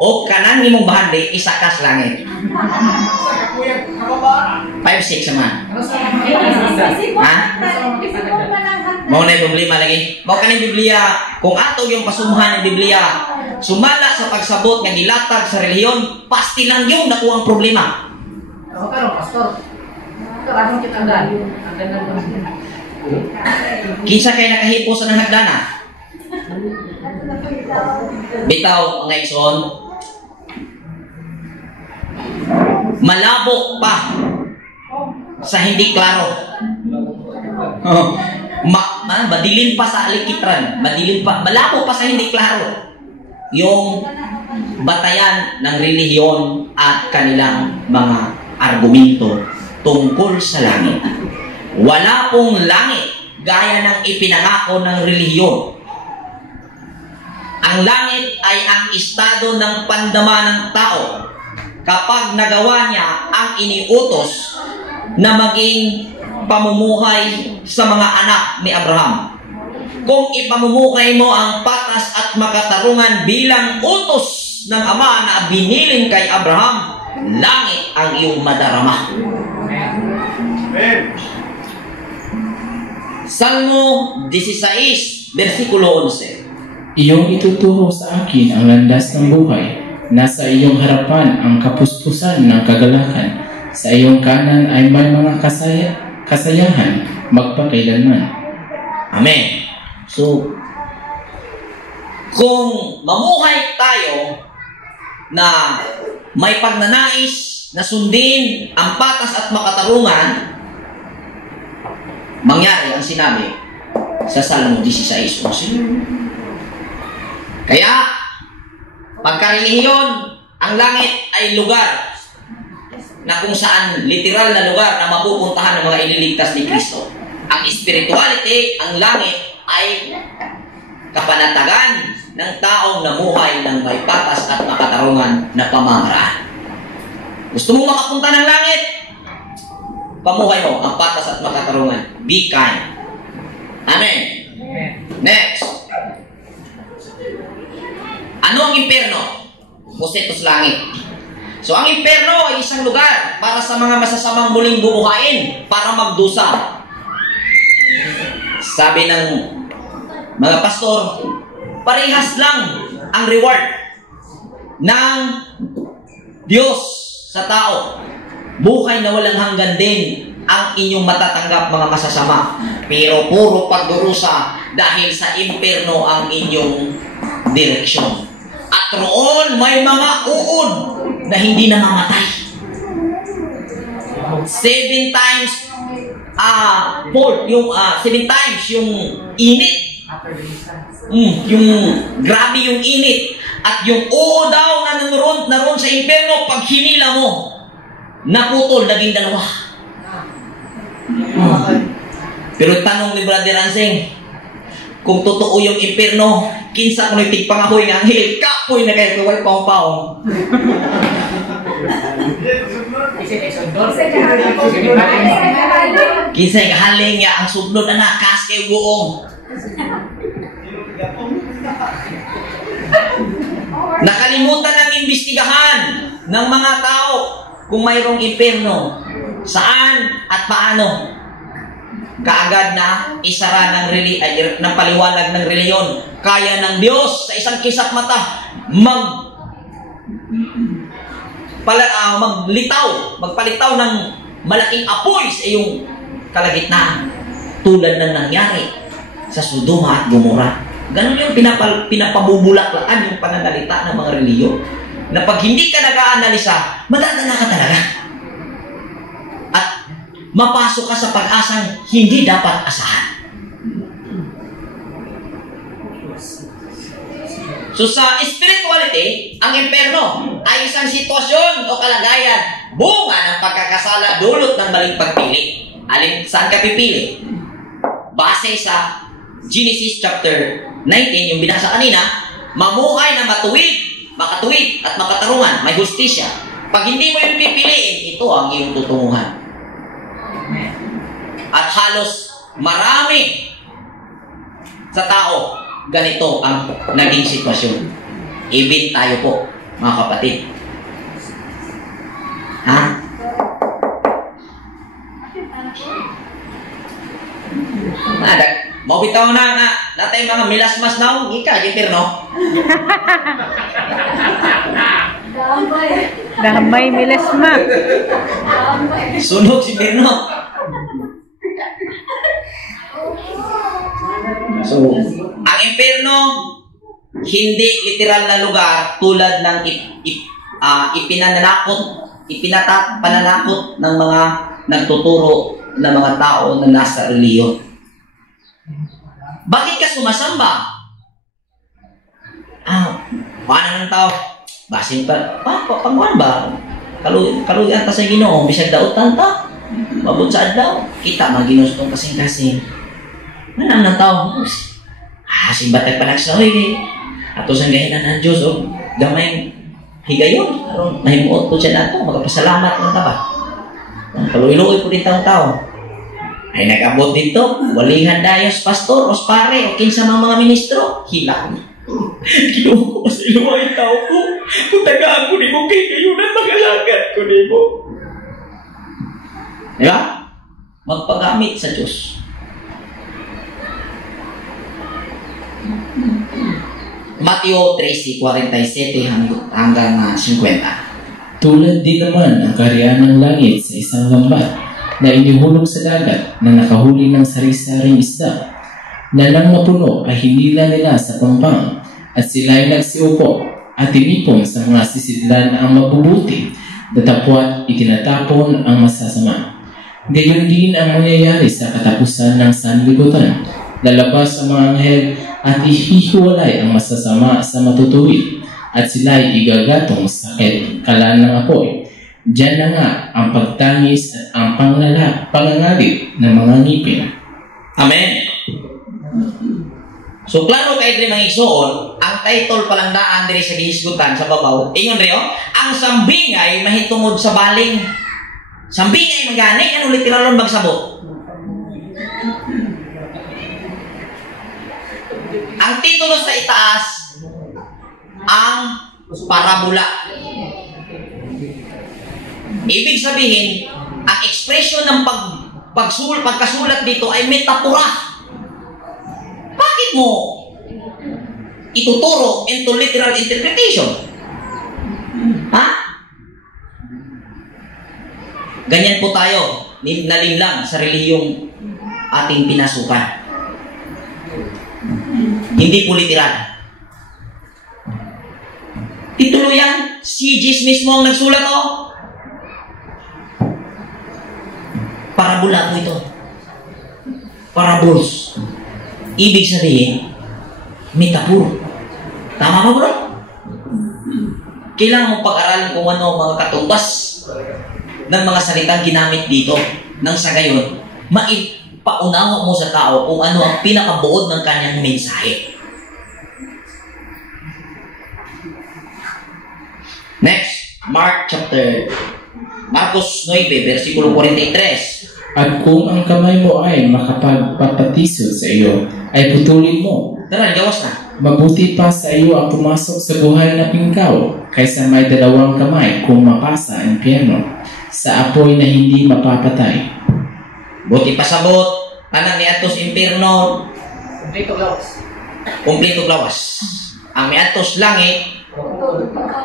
o kanan nimong bahandi, isakas langit. Sa kakuyang kababaan. 5-6 naman. Ha? Mau na yung problema lagi. Mau ka ng Biblia, kung ato yung pasumuhan ng Biblia, sumala sa pagsabot ng ilatag sa relihiyon, pasti lang yung nakuha ang problema. Kinsa kayo nakahipo sa ng hagdana? Bitaw, mga ison, malabo pa sa hindi klaro. Madilin pa sa alikitran, malabo pa sa hindi klaro yung batayan ng relihiyon at kanilang mga argumento tungkol sa langit. Wala pong langit gaya ng ipinangako ng relihiyon. Ang langit ay ang estado ng pandama ng tao kapag nagawa niya ang iniutos na maging pamumuhay sa mga anak ni Abraham. Kung ipamumuhay mo ang patas at makatarungan bilang utos ng Ama na binilin kay Abraham, langit ang iyong madarama. Amen. Salmo 16, versikulo 11. Iyong ituturo sa akin ang landas ng buhay. Nasa iyong harapan ang kapuspusan ng kagalakan. Sa iyong kanan ay may mga kasayahan magpakailanman. Amen. So, kung mamuhay tayo na may pagnanais na sundin ang patas at makatarungan, mangyari ang sinabi sa Salmo 16:11. Kaya, pagkarelihiyon, ang langit ay lugar na kung saan literal na lugar na mapupuntahan ng mga ililigtas ni Kristo. Ang spirituality, ang langit, ay kapanatagan ng taong namuhay ng may patas at makatarungan na pamamaraan. Gusto mo makapunta ng langit? Pamuhay mo ang patas at makatarungan. Be kind. Amen. Next. Ano ang impyerno? Pusetos langit. So ang impyerno ay isang lugar para sa mga masasamang muling bubuhayin para magdusa. Sabi ng mga pastor, parehas lang ang reward ng Diyos sa tao. Buhay na walang hanggan din ang inyong matatanggap mga masasama. Pero puro pagdurusa dahil sa impyerno ang inyong direksyon. At roon may mga uod na hindi namamatay. 7 times 7 times yung init. Yung grabe yung init. At yung uod daw na naroon sa impyerno, pag hinila mo, naputol, naging 2. Pero tanong ni Brother Anseng, kung totoo yung impyerno, kinsa kuno'y tigpangahoy ng anghel, kapoy na kayo kaway paong-paong. Kinsay kahaling ya ang sublod na nakas kayo buong. Nakalimutan ng imbestigahan ng mga tao kung mayroong impyerno, saan at paano. Kaagad na isara ng paliwanag ng reliyon. Kaya ng Diyos sa isang kisap mata magpalitaw ng malaking apoy sa iyong kalagitnaan, tulad ng nangyari sa Sodoma at Gomora. Ganun yung pinapabubulaklaan yung pananalita ng mga reliyon, na pag hindi ka nag-aanalisa, madadala ka talaga at mapasok ka sa pag-asang hindi dapat asahan. So sa spirituality, ang impyerno ay isang sitwasyon o kalagayan, bunga ng pagkakasala dulot ng maling pagpili. Saan ka pipili? Base sa Genesis chapter 19, yung binasa kanina, mamuhay na makatuwid at makatarungan, may hustisya. Pag hindi mo yung pipiliin, ito ang iyong tutunguhan. At halos marami sa tao, ganito ang naging sitwasyon. Even tayo po, mga kapatid. Ha? Mabitaw na nga natay mga milasmas na ika, impyerno. Damay milasma. Sunog si impyerno. So, ang impyerno hindi literal na lugar tulad ng pananakot ng mga nagtuturo ng mga tao na nasa reliyon. Bakit ka sumasamba? Paano ng tao? Basin pa, pagkuhan ba? Kaluyan ta sa Ginoo, bisag dautan ta. Mabunsad daw. Kita mga ginustong kasing-kasing. Manang ng tao, simbatag pa nagsahoy. Ato sa gahinan ng Diyos, gamay higayon. Nahimuot po siya na ito, magpasalamat ng taba. Kaluiluoy po din tao. Ay nag-abot dito, walihan dayos, pastor, ospare, o kinsa mga ministro, hilang. Kinuha ko sa iluwa yung tao ko. Kung tagaan ko ni mo, kay kayo na magalagat ko ni mo. Diba? Magpagamit sa Diyos. Mateo 13:47 hanggang 50. Tulad din naman ang kaharian ng langit sa isang lambat na inihulog sa dagat na nakahuli ng sari-saring isda, na nang mapuno ay hinila nila sa pampang, at sila ay nagsiupo at tinipon sa mga sisidlan ang mabubuti, datapwat itinatapon ang masasama. Gayon din ang mangyayari sa katapusan ng sanlibutan. Lalabas ang mga anghel at ihihiwalay ang masasama sa matutuwid, at sila ay igagatong sa kalan ng apoy. Diyan na nga ang pagtangis at ang pangangalit ng mga ngipin. Amen. So klaro kay diri mga igsoon, ang title palang daan diri sa gihisgutan sa babaw, ingon riyo, ang sambingay mahitungod sa baling. Sambingay magani, ano literalon magsabot. Ang titulo sa itaas, ang parabola. Ibig sabihin, ang ekspresyon ng pagkasulat dito ay metapora. Bakit mo ituturo into literal interpretation? Ganyan po tayo, nalimlang sa relihiyong ating pinasukan. Hindi po literal. Tituluyan, si Jesus mismo ang nagsulat Parabola po ito. Parables. Ibig sabihin, metaphor. Tama ba bro? Kailangan mong pag-aralan kung ano ang mga katumbas ng mga salitang ginamit dito. Nang sa gayon, maipaunawa mo sa tao kung ano ang pinakabuod ng kanyang mensahe. Next, Marcos 9, versikulo 43. At kung ang kamay mo ay makapagpapatiso sa iyo, ay putulin mo. Tara, gawas na. Mabuti pa sa iyo ang pumasok sa buhay na pingkaw, kaysa may dalawang kamay kung mapasa ang impyerno, sa apoy na hindi mapapatay. Buti pasabot, tanang ni atos impyerno, kumplito lawas. Ang may atos langit,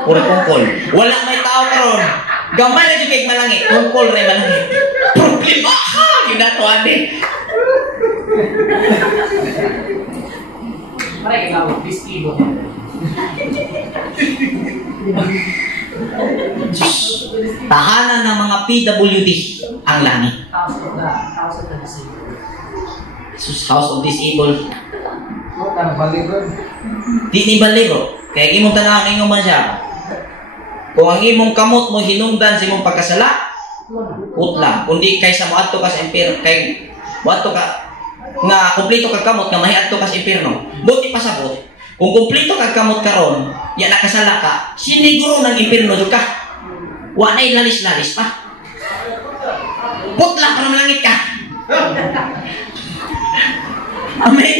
pura kungkol. Wala may tao karon. Gamay na dyan kay malangit. Kungkol na malangit. Problema ka! Ginatuan din. Parang ikaw, distibo. Tahanan ng mga PWD ang langit. House of the disabled. House of Disabled. Baligon. Di ni baligo. Kaya imong tanawin man siya. Kung ang imong kamot mo hinungdan sa imong pagkasala, utla. Kundi kaysa mo adto ka sa impyerno, kay wato ka nga kumpleto kag kamot nga mahiadto ka sa impyerno. Buti pasabot. Kung kumpleto kag kamot karon, ya nakasala ka, siniguro ng impyerno jud ka. Wa nay lalis-lalis pa. Putla para malangit ka. Amen.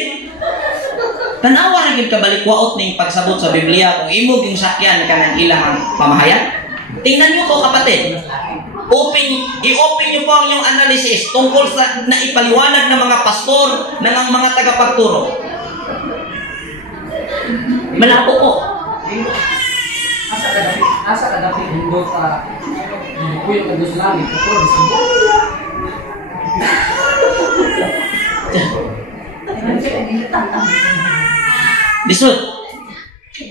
Tanawa ra gyud kabalikwaot ning pagsabot sa Biblia kung imo gyung sakyan kanang ilang pamahayan. Tingnan niyo to kapatid. I-open niyo po ang inyong analysis tungkol sa naipaliwanag ng mga pastor ng ang mga tagapagturo. Malabo po. Asa kadapi hindo sa kuya ka dos langit ko disambo. Lisod.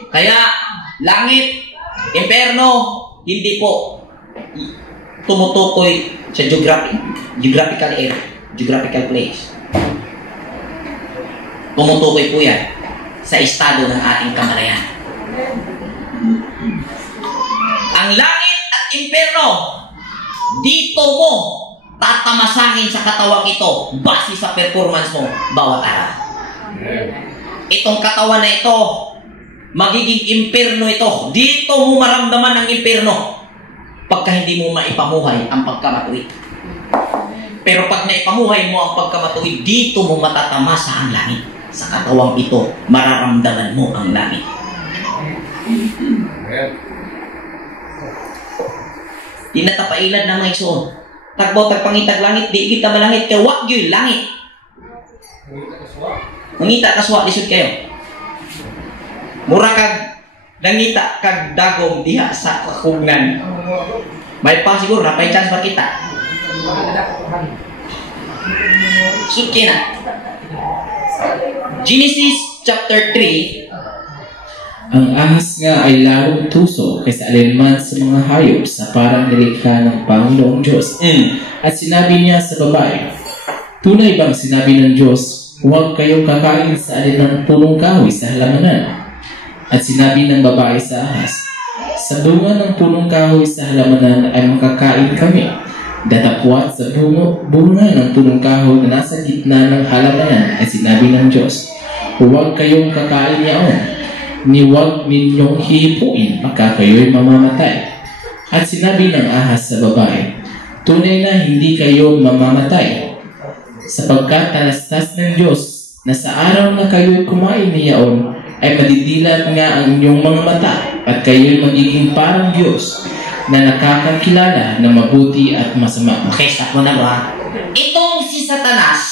Kaya langit, impyerno, hindi po tumutukoy sa geographical area, geographical place. Tumutukoy po yan sa estado ng ating kamalayan. Ang langit at impyerno, dito mo tatamasangin sa katawang ito base sa performance mo bawat araw. Itong katawan na ito, magiging impyerno ito. Dito mo maramdaman ang impyerno pagka hindi mo maipamuhay ang pagkamatuwid. Pero pag naipamuhay mo ang pagkamatuwid, dito mo matatamasa ang langit. Sa katawang ito, mararamdaman mo ang langit. Di natapailan na mga igsoon. Tagbaw tagpangitag langit, di kita malangit kaya wag yun langit. Mangita kaswa lisod kayo. Mura kag nangita kag dagom diha sa kakugnan. May pa siguro napay chance pa kita. Suki na. Genesis chapter 3. Ang ahas nga ay lalong tuso kaysa alinman sa mga hayop sa parang nilikha ng Panginoong Diyos. At sinabi niya sa babae, tunay bang sinabi ng Diyos, huwag kayong kakain sa alinang punong kahoy sa halamanan? At sinabi ng babae sa ahas, sa bunga ng punong kahoy sa halamanan ay makakain kami. Datapwat sa bunga ng punong kahoy na nasa gitna ng halamanan ay sinabi ng Diyos, huwag kayong kakain niyaon, ni huwag ninyong hihipuin pagka kayo'y mamamatay. At sinabi ng ahas sa babae, tunay na hindi kayo mamamatay, sapagkat talastas ng Diyos na sa araw na kayo'y kumain niyaon ay madidilat nga ang inyong mga mata at kayo'y magiging parang Diyos na nakakakilala ng mabuti at masama. Okay, stop mo na ba? Itong si Satanas,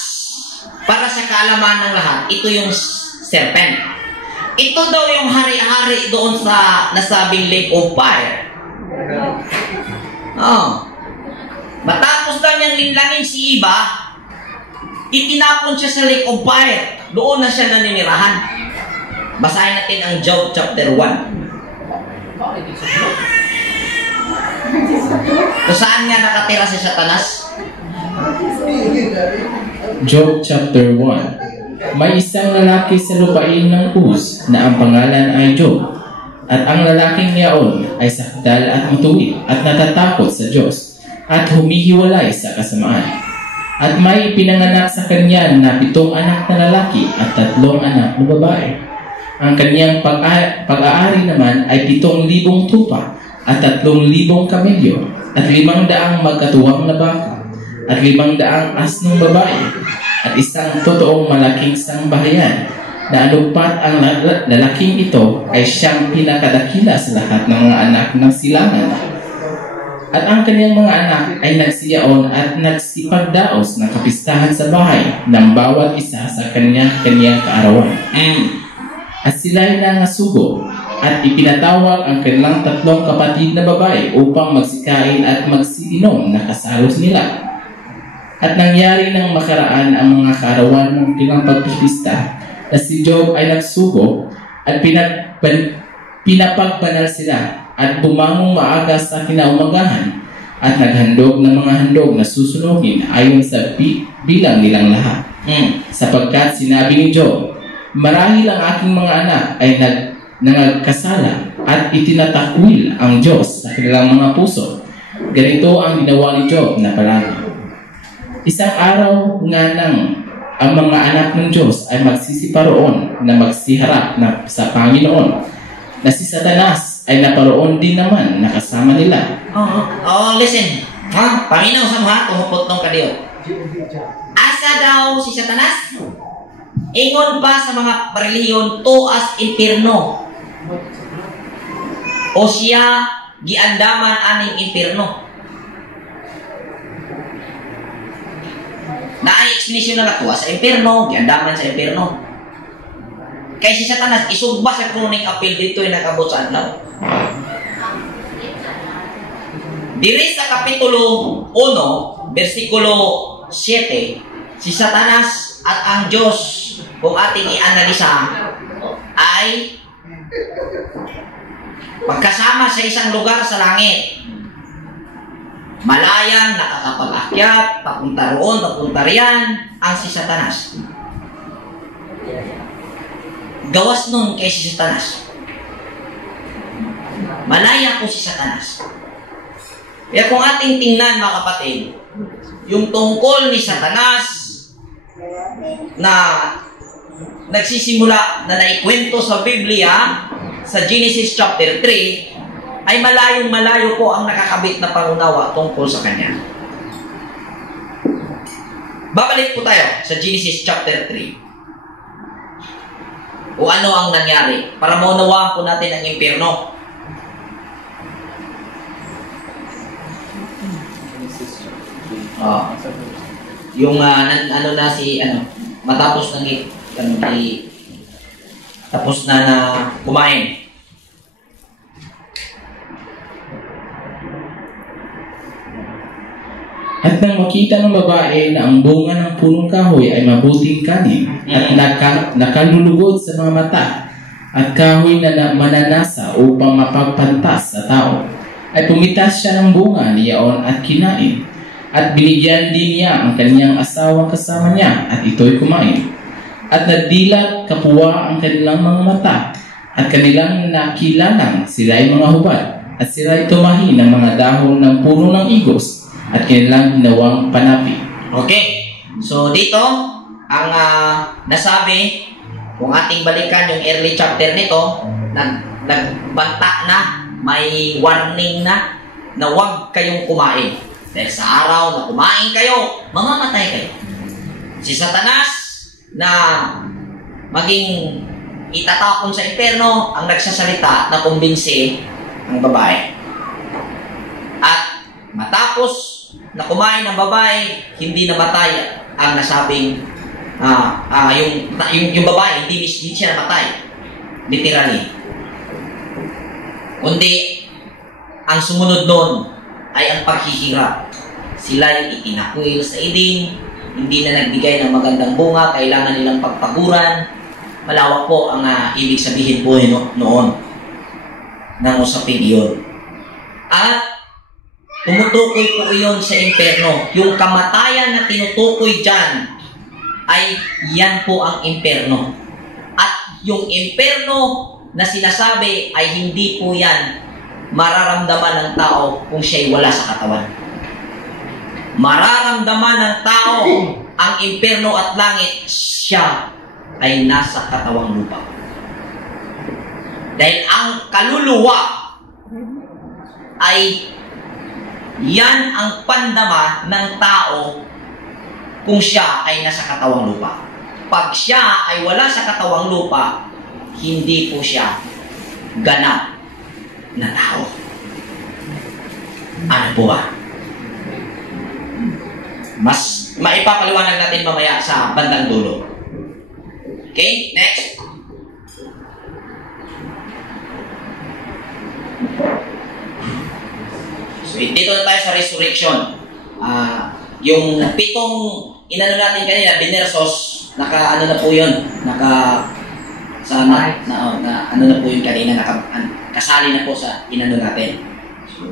para sa kaalaman ng lahat, ito yung serpent. Ito daw yung hari-hari doon sa nasabing lake of fire. Oh. niyang linlangin si Eva, itinapon siya sa lake of fire. Doon na siya naninirahan. Basahin natin ang Job chapter 1. Kung saan nga nakatira si Satanas? Job chapter 1. May isang lalaki sa lupain ng Uz na ang pangalan ay Job. At ang lalaking niyaon ay sakdal at matuwid at natatakot sa Diyos at humihiwalay sa kasamaan. At may pinanganak sa kanya na 7 anak na lalaki at 3 anak na babae. Ang kanyang pag-aari naman ay 7,000 tupa at 3,000 kamelyo at 500 magkatuwang na baka at 500 asnong babae at isang totoong malaking sangbahayan na anupat ang lalaking ito ay siyang pinakadakila sa lahat ng mga anak ng silangan. At ang kanyang mga anak ay nagsiyaon at nagsipagdaos ng kapistahan sa bahay ng bawat isa sa kanyang kaarawan. At sila'y nangasugo at ipinatawag ang kanilang 3 kapatid na babae upang magsikain at magsiinom na kasalos nila. At nangyari ng makaraan ang mga kaarawan ng kanilang pagpipista na si Job ay nagsugo at pinapagbanal sila at bumangong maaga sa kinaumagahan at naghandog ng mga handog na susunugin ayon sa bilang nilang lahat. Sapagkat sinabi ni Job, marahil ang aking mga anak ay nagkasala at itinatakwil ang Diyos sa kanilang mga puso. Ganito ang ginawa ni Job na palagi. Isang araw nga nang ang mga anak ng Diyos ay magsisiparoon na magsiharap na sa Panginoon, na si Satanas ay naparoon din naman na kasama nila. Listen. Paminaw sa mga tumupot ng kadiyo. Asa daw si Satanas? Ingon pa sa mga relihiyon tuas impierno. O siya giandaman aning impierno. Naay explanation na natuwa sa impierno, giandaman sa impierno. Kaya si Satanas, isugba sa kroning appeal dito yung nakabot sa adlaw. Diri sa Kapitulo 1, versikulo 7, si Satanas at ang Diyos, kung ating i-analisa, ay magkasama sa isang lugar sa langit. Malayang nakakapag-akyat, papunta roon, papunta riyan, ang si Satanas. Gawas nun kay si Satanas. Malaya po si Satanas. Kaya kung ating tingnan mga kapatid, yung tungkol ni Satanas na nagsisimula na naikwento sa Biblia sa Genesis chapter 3, ay malayong-malayo po ang nakakabit na pangunawa tungkol sa kanya. Babalik po tayo sa Genesis chapter 3. O ano ang nangyari para maunawaan po natin ang impyerno. Yung matapos tapos na kumain. At nang makita ng babae na ang bunga ng punong kahoy ay mabuting kanin at nakalulugod sa mga mata at kahoy na mananasa upang mapagpantas sa tao, ay pumitas siya ng bunga niyaon at kinain. At binigyan din niya ang kanyang asawang kasama niya at ito'y kumain. At nagdilat kapuwa ang kanilang mga mata at kanilang nakilalang sila'y mga hubad at sila'y tumahi ng mga dahon ng puno ng igos at kanilang ginawang panapi. Okay. So dito, ang nasabi, kung ating balikan yung early chapter nito, nagbanta na, may warning na huwag kayong kumain. Dahil sa araw na kumain kayo, mamamatay kayo. Si Satanas na maging itatapon sa impyerno ang nagsasalita na kumbinsi ang babae. At matapos na kumain ng babae, hindi namatay ang nasabing yung babae, hindi siya namatay. Literally. Kundi, ang sumunod doon ay ang paghihirap Sila yung itinakwil sa Eden, hindi na nagbigay ng magandang bunga, kailangan nilang pagpaguran. Malawak po ang ibig sabihin po noon ng usapin iyon. At tumutukoy po iyon sa impyerno. Yung kamatayan na tinutukoy dyan ay yan po ang impyerno. At yung impyerno na sinasabi ay hindi po yan mararamdaman ng tao kung siya'y wala sa katawan. Mararamdaman ng tao ang impyerno at langit, siya ay nasa katawang lupa. Dahil ang kaluluwa ay yan ang pandama ng tao kung siya ay nasa katawang lupa. Pag siya ay wala sa katawang lupa, hindi po siya ganap na tao. Ano po ba? Mas maipapaliwanag natin mamaya sa bandang dulo. Okay, next. So, dito na tayo sa resurrection. Yung pitong inano natin kanina, binersos, naka ano na po yun, naka sa ano na po yun kanina, kasali na po sa inano natin. So,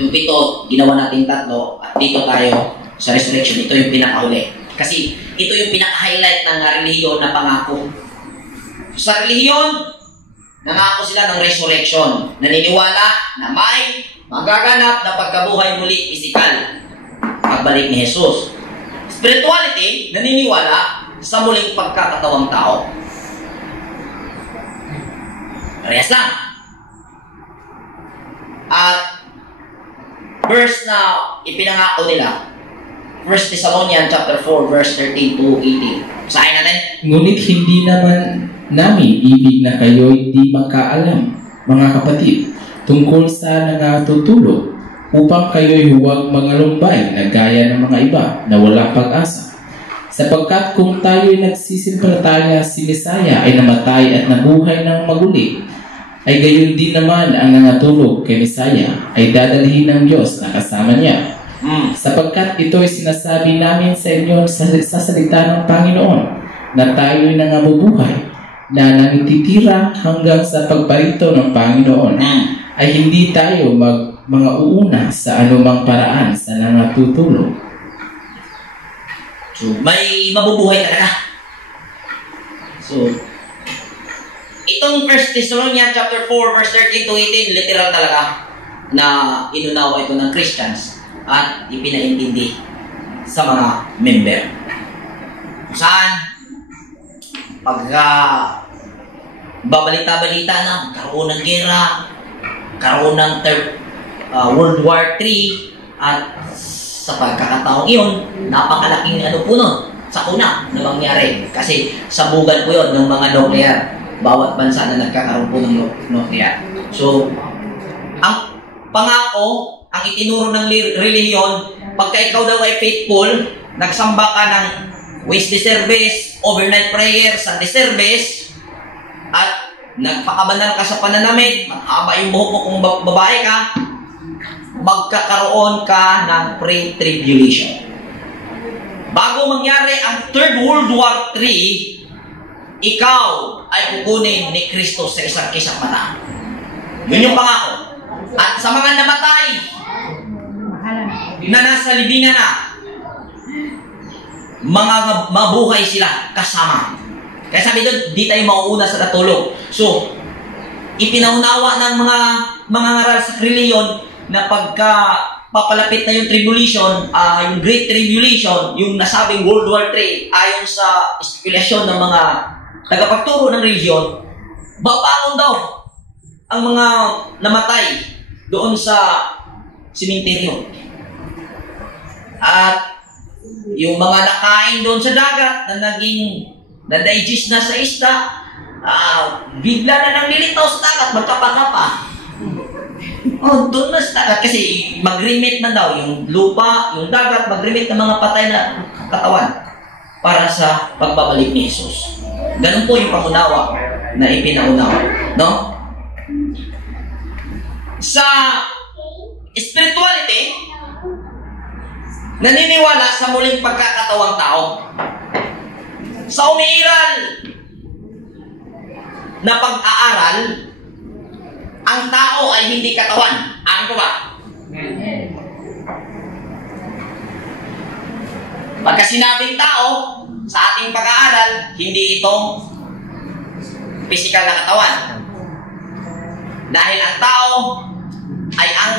yung pito, ginawa natin tatlo, at dito tayo sa resurrection. Ito yung pinakahuli. Kasi ito yung pinaka-highlight ng relihiyon na pangako. Sa relihiyon, nangako sila ng resurrection. Naniniwala na may magaganap na pagkabuhay muli pisikal. Pagbalik ni Jesus. Spirituality, naniniwala sa muling pagkakatawang tao. Parehas lang. At verse na ipinangako nila, 1 Thessalonians chapter 4 verse 13 to 18. Sahin natin. Ngunit hindi naman namin ibig na kayo'y di magkaalam, mga kapatid, tungkol sa nangatutulog, upang kayo'y huwag mangalumbay na gaya ng mga iba na walang pag-asa. Sapagkat kung tayo'y nagsisimpalataya si Mesaya ay namatay at nabuhay ng maguli, ay gayon din naman ang nangatulog kay Mesaya ay dadalhin ng Diyos na kasama niya. Sapagkat ito'y sinasabi namin sa inyo sa salita ng Panginoon na tayo'y nangabubuhay na nangititira hanggang sa pagparito ng Panginoon ay hindi tayo mga uuna sa anumang paraan sa nangatutulog. So, may mabubuhay talaga. So, itong 1 Thessalonians chapter 4 verse 13 to 18, literal talaga na inunawa ito ng Christians at ipinaintindi sa mga member. Kung saan, pagka babalita-balita na karoon ng gera, karoon ng World War III, at sa pagkakataong iyon, napakalaking ano po nun, sakuna na mangyari. Kasi sabugan po yun ng mga nuclear. Bawat bansa na nagkakaroon po ng nuclear. So, ang pangako, ang itinuro ng relihiyon, pagka ikaw daw ay faithful, nagsamba ka ng Wednesday service, overnight prayer, Sunday service, at nagpakabanal ka sa pananamit, mahaba yung buhok mo kung babae ka, magkakaroon ka ng pre-tribulation. Bago mangyari ang Third World War III, ikaw ay kukunin ni Kristo sa isang kisang mata. Yun yung pangako. At sa mga namatay na nasa libingan na, mga mabuhay sila kasama. Kaya sabi doon, di tayo mauuna sa natulog. So, ipinaunawa ng mga ngaral sa reliyon na pagka papalapit na yung tribulation, yung Great Tribulation, yung nasabing World War III, ayon sa spekulasyon ng mga tagapagturo ng reliyon, babangon daw ang mga namatay doon sa simenteryo. At yung mga nakain doon sa dagat na naging na-digest na sa isda, bigla na nang nilitaw sa dagat, magkapakapa. Doon na sa dagat kasi mag-remit na daw yung lupa, yung dagat, mag-remit ng mga patay na katawan para sa pagbabalik ni Jesus. Ganun po yung pangunawa na ipinaunawa. No? Sa spirituality, naniniwala sa muling pagkakatawang tao. Sa umiiral na pag-aaral, ang tao ay hindi katawan. Ano ko ba? Pagka sinabing tao, sa ating pag-aaral, hindi ito pisikal na katawan. Dahil ang tao ay ang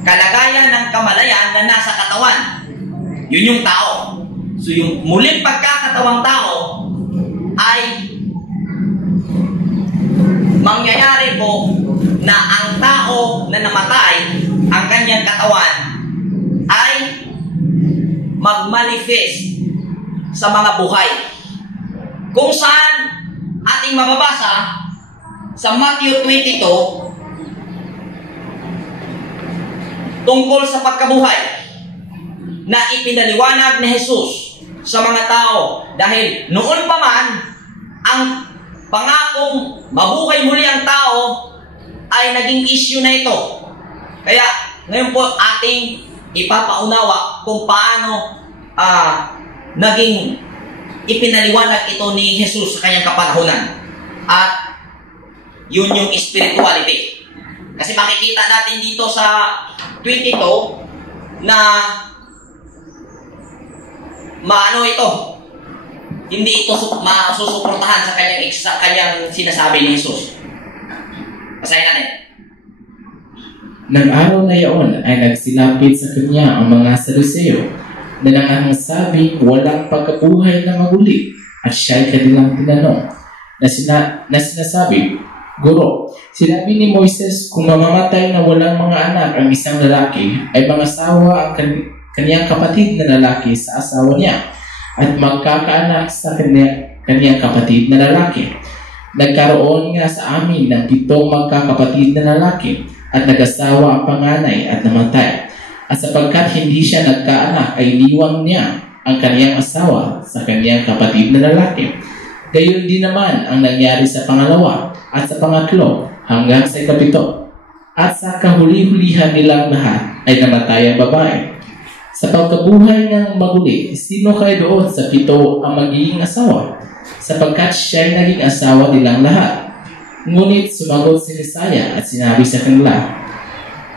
kalagayan ng kamalayan na nasa katawan. Yun yung tao. So yung muling pagkakatawang tao ay mangyayari po na ang tao na namatay, ang kanyang katawan ay magmanifest sa mga buhay. Kung saan ating mababasa sa Matthew 22 tungkol sa pagkabuhay na ipinaliwanag ni Jesus sa mga tao, dahil noon pa man ang pangakong mabuhay muli ang tao ay naging issue na ito. Kaya ngayon po ating ipapaunawa kung paano naging ipinaliwanag ito ni Jesus sa kanyang kapanahunan. At yun yung spirituality. Kasi makikita natin dito sa 22 na maano ito, hindi ito masusuportahan sa kanyang sinasabi ni Jesus. Basahin natin. Nang araw na iyon ay nagsilapit sa kanya ang mga Saduceo na nangangasabing walang pagkabuhay na maguli, at siya ay kanilang tinanong na sinasabi, Guro, sinabi ni Moises kung mamamatay na walang mga anak ang isang lalaki, ay mangasawa ang kaniyang kapatid na lalaki sa asawa niya at magkakaanak sa kaniyang kapatid na lalaki. Nagkaroon nga sa amin ng 7 magkakapatid na lalaki at nag-asawa ang panganay at namatay. At sapagkat hindi siya nagkaanak ay iniwan niya ang kaniyang asawa sa kaniyang kapatid na lalaki. Gayon din naman ang nangyari sa pangalawa at sa pangatlo hanggang sa 7. At sa kahuli-hulihan nilang lahat ay namatay ang babae. Sa pagkabuhay ng maguli, sino kayo doon sa 7 ang magiging asawa? Sapagkat siya ay naging asawa nilang lahat. Ngunit sumagot si Isaiah at sinabi sa kanila,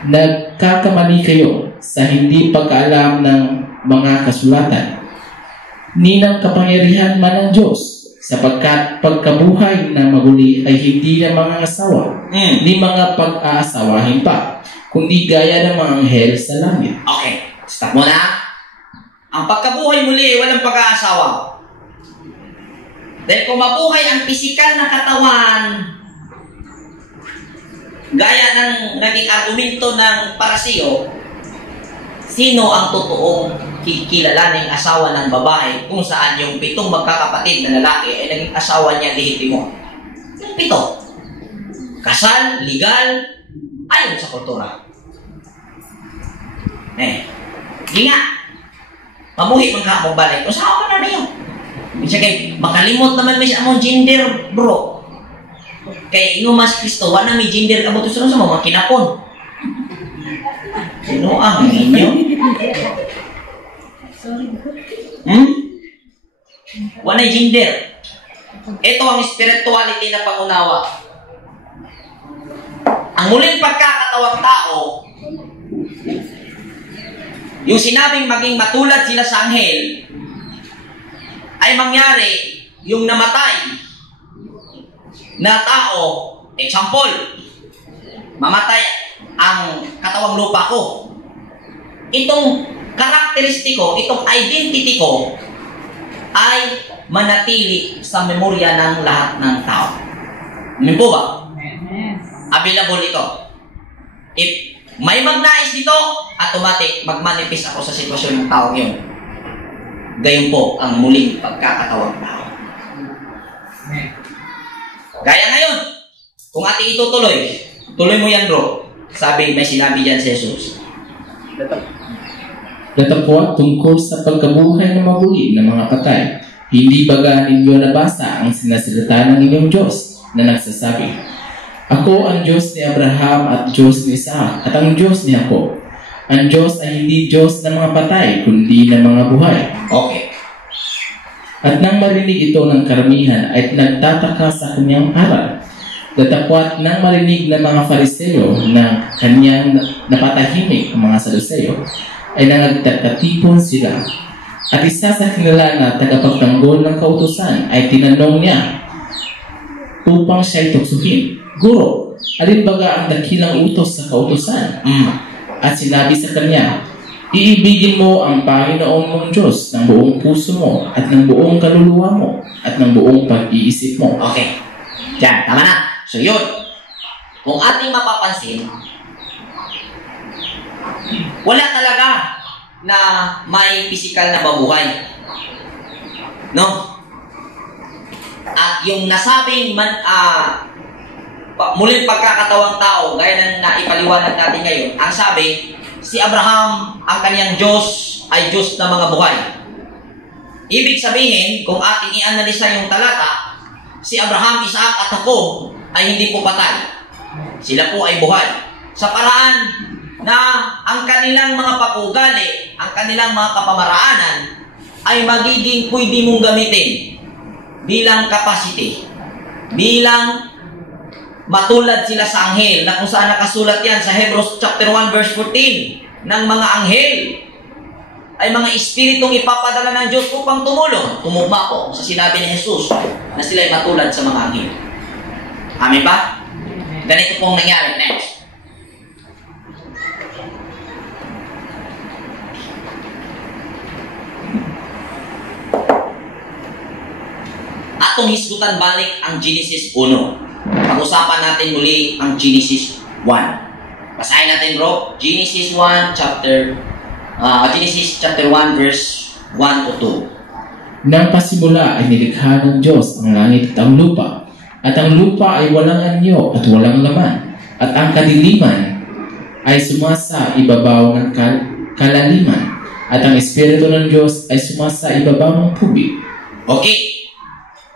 Nagkakamali kayo sa hindi pagkaalam ng mga kasulatan, ni ng kapangyarihan man ng Diyos, sapagkat pagkabuhay ng maguli ay hindi ng mga asawa, ni mga pag-aasawahin pa, kundi gaya ng mga anghel sa langit. Okay, stop muna. Ang pagkabuhay muli, walang pag-aasawa. Dahil kung mabuhay ang pisikal na katawan, gaya ng naging argumento ng Paraseo, sino ang totoong kikilalaning asawa ng babae kung saan yung 7 magkakapatid na lalaki ay naging asawa niya lehitimo? Yung 7. Kasal, legal, ayon sa kultura. Hindi nga. Mabuhi man ka mong balik. Usawa na niyo. Bisa kay makalimot naman may among gender, bro. Kay inumas Kristo, wala may gender abot sa mga kinapon. Sino ang inyo? Wala gender. Ito ang spirituality na pangunawa. Ang muling pagkakatawang tao, yung sinabing maging matulad sila sa anghel, ay mangyari yung namatay na tao, example, mamatay ang katawang lupa ko. Itong karakteristiko, itong identity ko ay manatili sa memorya ng lahat ng tao. Amin po ba? Available ito. If may magnais dito, automatic magmanifest ako sa sitwasyon ng tao yun. Gayon po ang muling pagkakatawang tao. Gaya ngayon, kung ating itutuloy, tuloy mo yan, bro. Sabi, may sinabi dyan si Jesus. Datapwat tungkol sa pagkabuhay ng maguli ng mga patay. Hindi baga ninyo nabasa ang sinasalita ng inyong Diyos na nagsasabi, Ako ang Diyos ni Abraham at Diyos ni Isaac at ang Diyos ni Jacob. Ang Diyos ay hindi Diyos ng mga patay, kundi ng mga buhay. Okay. At nang marinig ito ng karamihan ay nagtataka sa kanyang aral. Datapwat nang marinig ng mga Fariseo na kanyang napatahimik ang mga Saduceo, ay nangagtatipon sila. At isa sa kinala na tagapagtanggol ng kautusan ay tinanong niya upang siya'y tuksuhin, "Guro, alin baga ang dakilang utos sa kautusan?" At sinabi sa kanya, "Iibigin mo ang Panginoon mong Diyos ng buong puso mo at ng buong kaluluwa mo at ng buong pag-iisip mo." Okay. Diyan, tama na. So yun, kung ating mapapansin, wala talaga na may physical na mabuhay. No? At yung nasabing muling pagkakatawang tao, gaya ng naipaliwanag natin ngayon, ang sabi, si Abraham, ang kanyang Diyos ay Diyos ng mga buhay. Ibig sabihin, kung ating ianalisa yung talata, si Abraham, Isaac at Jacob ay hindi po patay. Sila po ay buhay. Sa paraan na ang kanilang mga pag-ugali, ang kanilang mga kapamaraanan ay magiging pwede mong gamitin bilang capacity, bilang matulad sila sa anghel, na kung saan nakasulat yan sa Hebrews chapter 1 verse 14, ng mga anghel ay mga espiritong ipapadala ng Diyos upang tumulong. Tumugma po sa sinabi ni Jesus na sila ay matulad sa mga anghel. Amin ba? Ganito pong nangyari. Next. Atong hisgutan balik ang Genesis 1. Pag-usapan natin muli ang Genesis 1. Basahin natin, bro. Genesis chapter 1 verse 1 to 2. Nang pasimula ay nilikha ng Diyos ang langit at ang lupa, at ang lupa ay walang anyo at walang laman, at ang kadiliman ay sumasa ibabaw ng kalaliman, at ang Espiritu ng Diyos ay sumasa ibabaw ng tubig. Okay.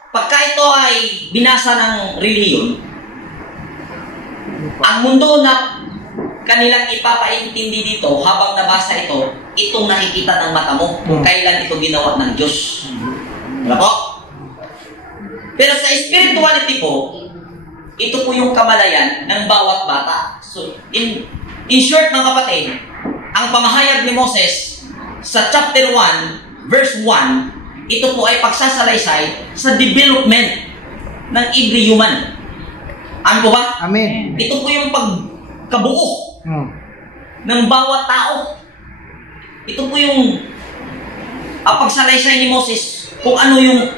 Pagka ito ay binasa ng reliyon, ang mundo na kanilang ipapaintindi dito habang nabasa ito, itong nakikita ng mata mo kung kailan ito ginawa ng Diyos. Diba po? Pero sa spirituality po, ito po yung kamalayan ng bawat bata. So, in short mga kapatid, ang pamahayag ni Moses sa chapter 1, verse 1, ito po ay pagsasalaysay sa development ng every human. Ano po ba? Amen. Ito po yung pagkabuo ng bawat tao. Ito po yung pagsalaysay ni Moses kung ano yung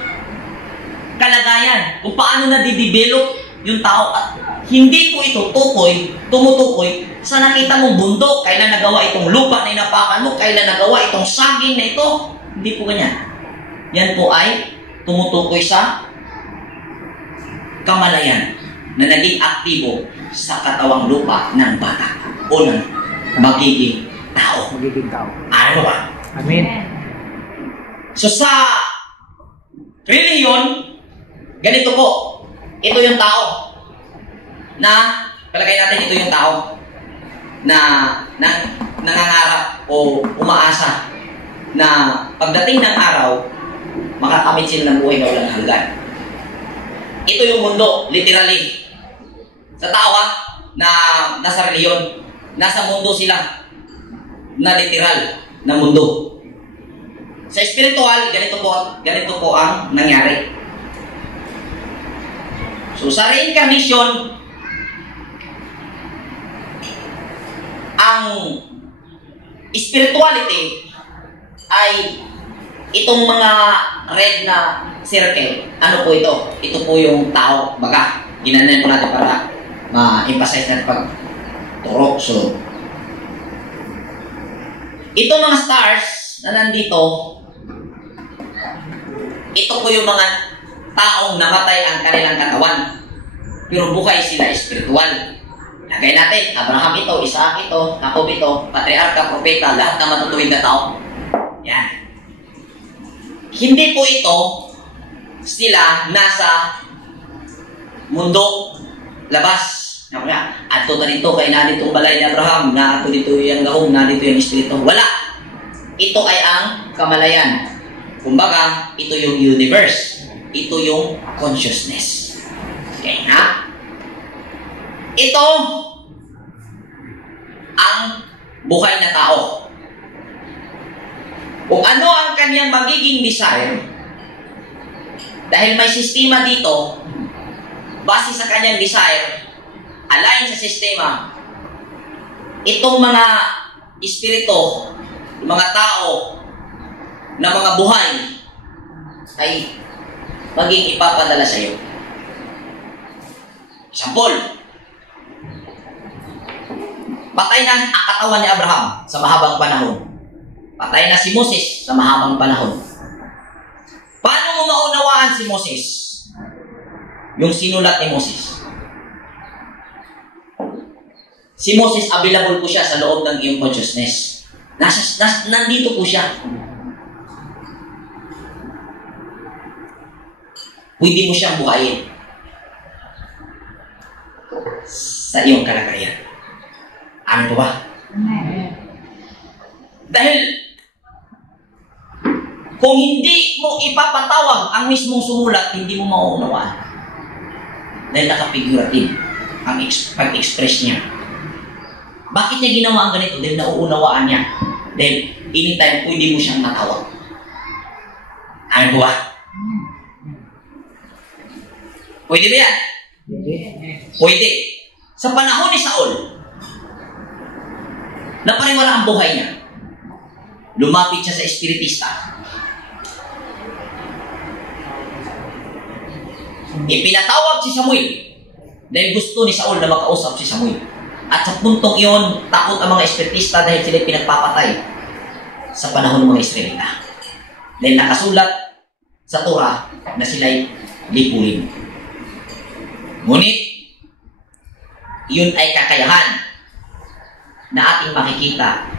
kalagayan, kung paano na-develop yung tao. At hindi po ito tumutukoy sa nakita mong bundok, kailan nagawa itong lupa na inapakan mo, kailan nagawa itong saging na ito. Hindi po ganyan. Yan po ay tumutukoy sa kamalayan na naging aktibo sa katawang lupa ng bata o ng magiging tao. Magiging tao. Ano ba? Amen. So sa reliyon, ganito po. Ito yung tao na, palagay natin ito yung tao na nangangarap o umaasa na pagdating ng araw, makakamit sila ng buhay na walang hanggan. Ito yung mundo, literally. Sa tao na nasa reliyon, nasa mundo sila na literal na mundo. Sa spiritual, ganito po ang nangyari. So sa reincarnation, ang spirituality ay itong mga red na circle. Ano po ito? Ito po yung tao. Baga, ginanan po natin para ma-emphasize natin pag turok. So, ito mga stars na nandito, ito po yung mga taong namatay ang kanilang katawan. Pero buhay sila espiritual. Lagay natin, Abraham ito, Isaac ito, Jacob ito, patriarka, propeta, lahat na matutuwid na tao. Yan. Hindi po ito sila nasa mundo, labas. Ato na dito, kay na dito balay ni Abraham, na ato dito yung gahong, na dito yung espiritu. Wala. Ito ay ang kamalayan. Kumbaga, ito yung universe. Ito yung consciousness. Okay, ha? Ito ang buhay na tao. Kung ano ang kanyang magiging desire, dahil may sistema dito, base sa kanyang desire, align sa sistema, itong mga espiritu, mga tao, na mga buhay, ay maging ipapadala sa iyo. Example, patay na ang katawan ni Abraham sa mahabang panahon. Patay na si Moses sa mahabang panahon. Paano mo maunawaan si Moses? Yung sinulat ni Moses. Si Moses, available po siya sa loob ng iyong consciousness. Nandito po siya. Pwede mo siyang buhayin sa iyong kalagayan. Ano po ba? Dahil kung hindi mo ipapatawag ang mismong sumulat, hindi mo mauunawaan. Dahil nakapigurative ang pag-express niya. Bakit niya ginawa ang ganito? Dahil nauunawaan niya. Dahil anytime pwede mo siyang matawag. Ano po ba? Pwede ba yan? Pwede. Sa panahon ni Saul, napariwara ang buhay niya. Lumapit siya sa espiritista. Ipinatawag si Samuel dahil gusto ni Saul na makausap si Samuel. At sa puntong iyon, takot ang mga espiritista dahil sila pinagpapatay sa panahon ng mga Israelita. Dahil nakasulat sa Torah na sila'y lipulin. Ngunit, yun ay kakayahan na ating makikita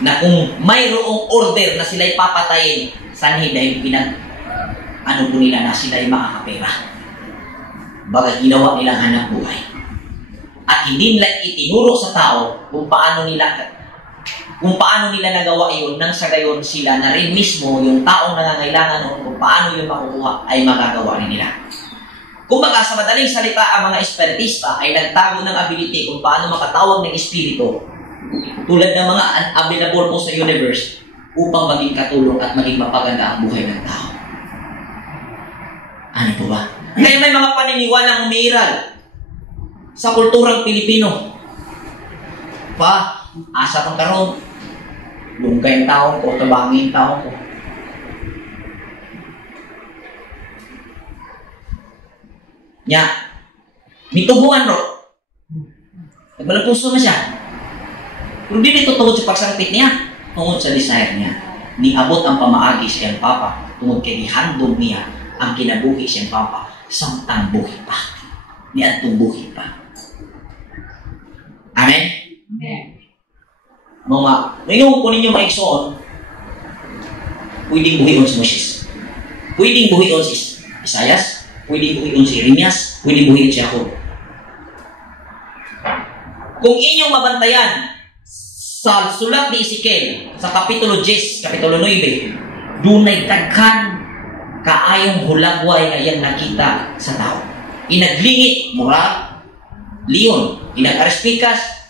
na kung mayroong order na sila'y papatayin, sanhi dahil ano po nila na sila'y makakapera. Baga ginawa nilang hanap buhay. At hindi nila itinuro sa tao kung paano nila nagawa iyon nang sa gayon sila na rin mismo yung taong nangangailangan noon kung paano yung makukuha ay magagawa rin nila. Kumbaga sa madaling salita, ang mga espiritista ay nagtago ng ability kung paano makatawag ng espiritu tulad ng mga available po sa universe upang maging katulong at maging mapaganda ang buhay ng tao. Ano po ba? Kaya may mga paniniwalang umiiral sa kulturang Pilipino. Asa kang karon, lungkay ang taong ko, tabangin ang taong ko. Nya, mitubuhan ro. Nagbalang puso na siya. Pero di dito tungod sa pagsangpit niya, tungod sa desire niya. Niabot ang pamaagi sa iyang papa, tungod kay gihandog niya ang kinabuhi sa iyang papa, samtang buhi pa. Niadtong buhi pa. Amen? Amen. Mga, ngayon kung ninyo maigsoon, pwedeng buhion si Moses. Pwedeng buhion si Isaias, pwedeng buhion si Jeremias, pwedeng buhion si Jacob. Kung inyong mabantayan sa sulat ni Ezekiel, sa Kapitulo 10, Kapitulo 9, dunay daghan kaayong hulagway na iyang nakita sa tao. Inaglingi, murag, leon, inag-arispikas,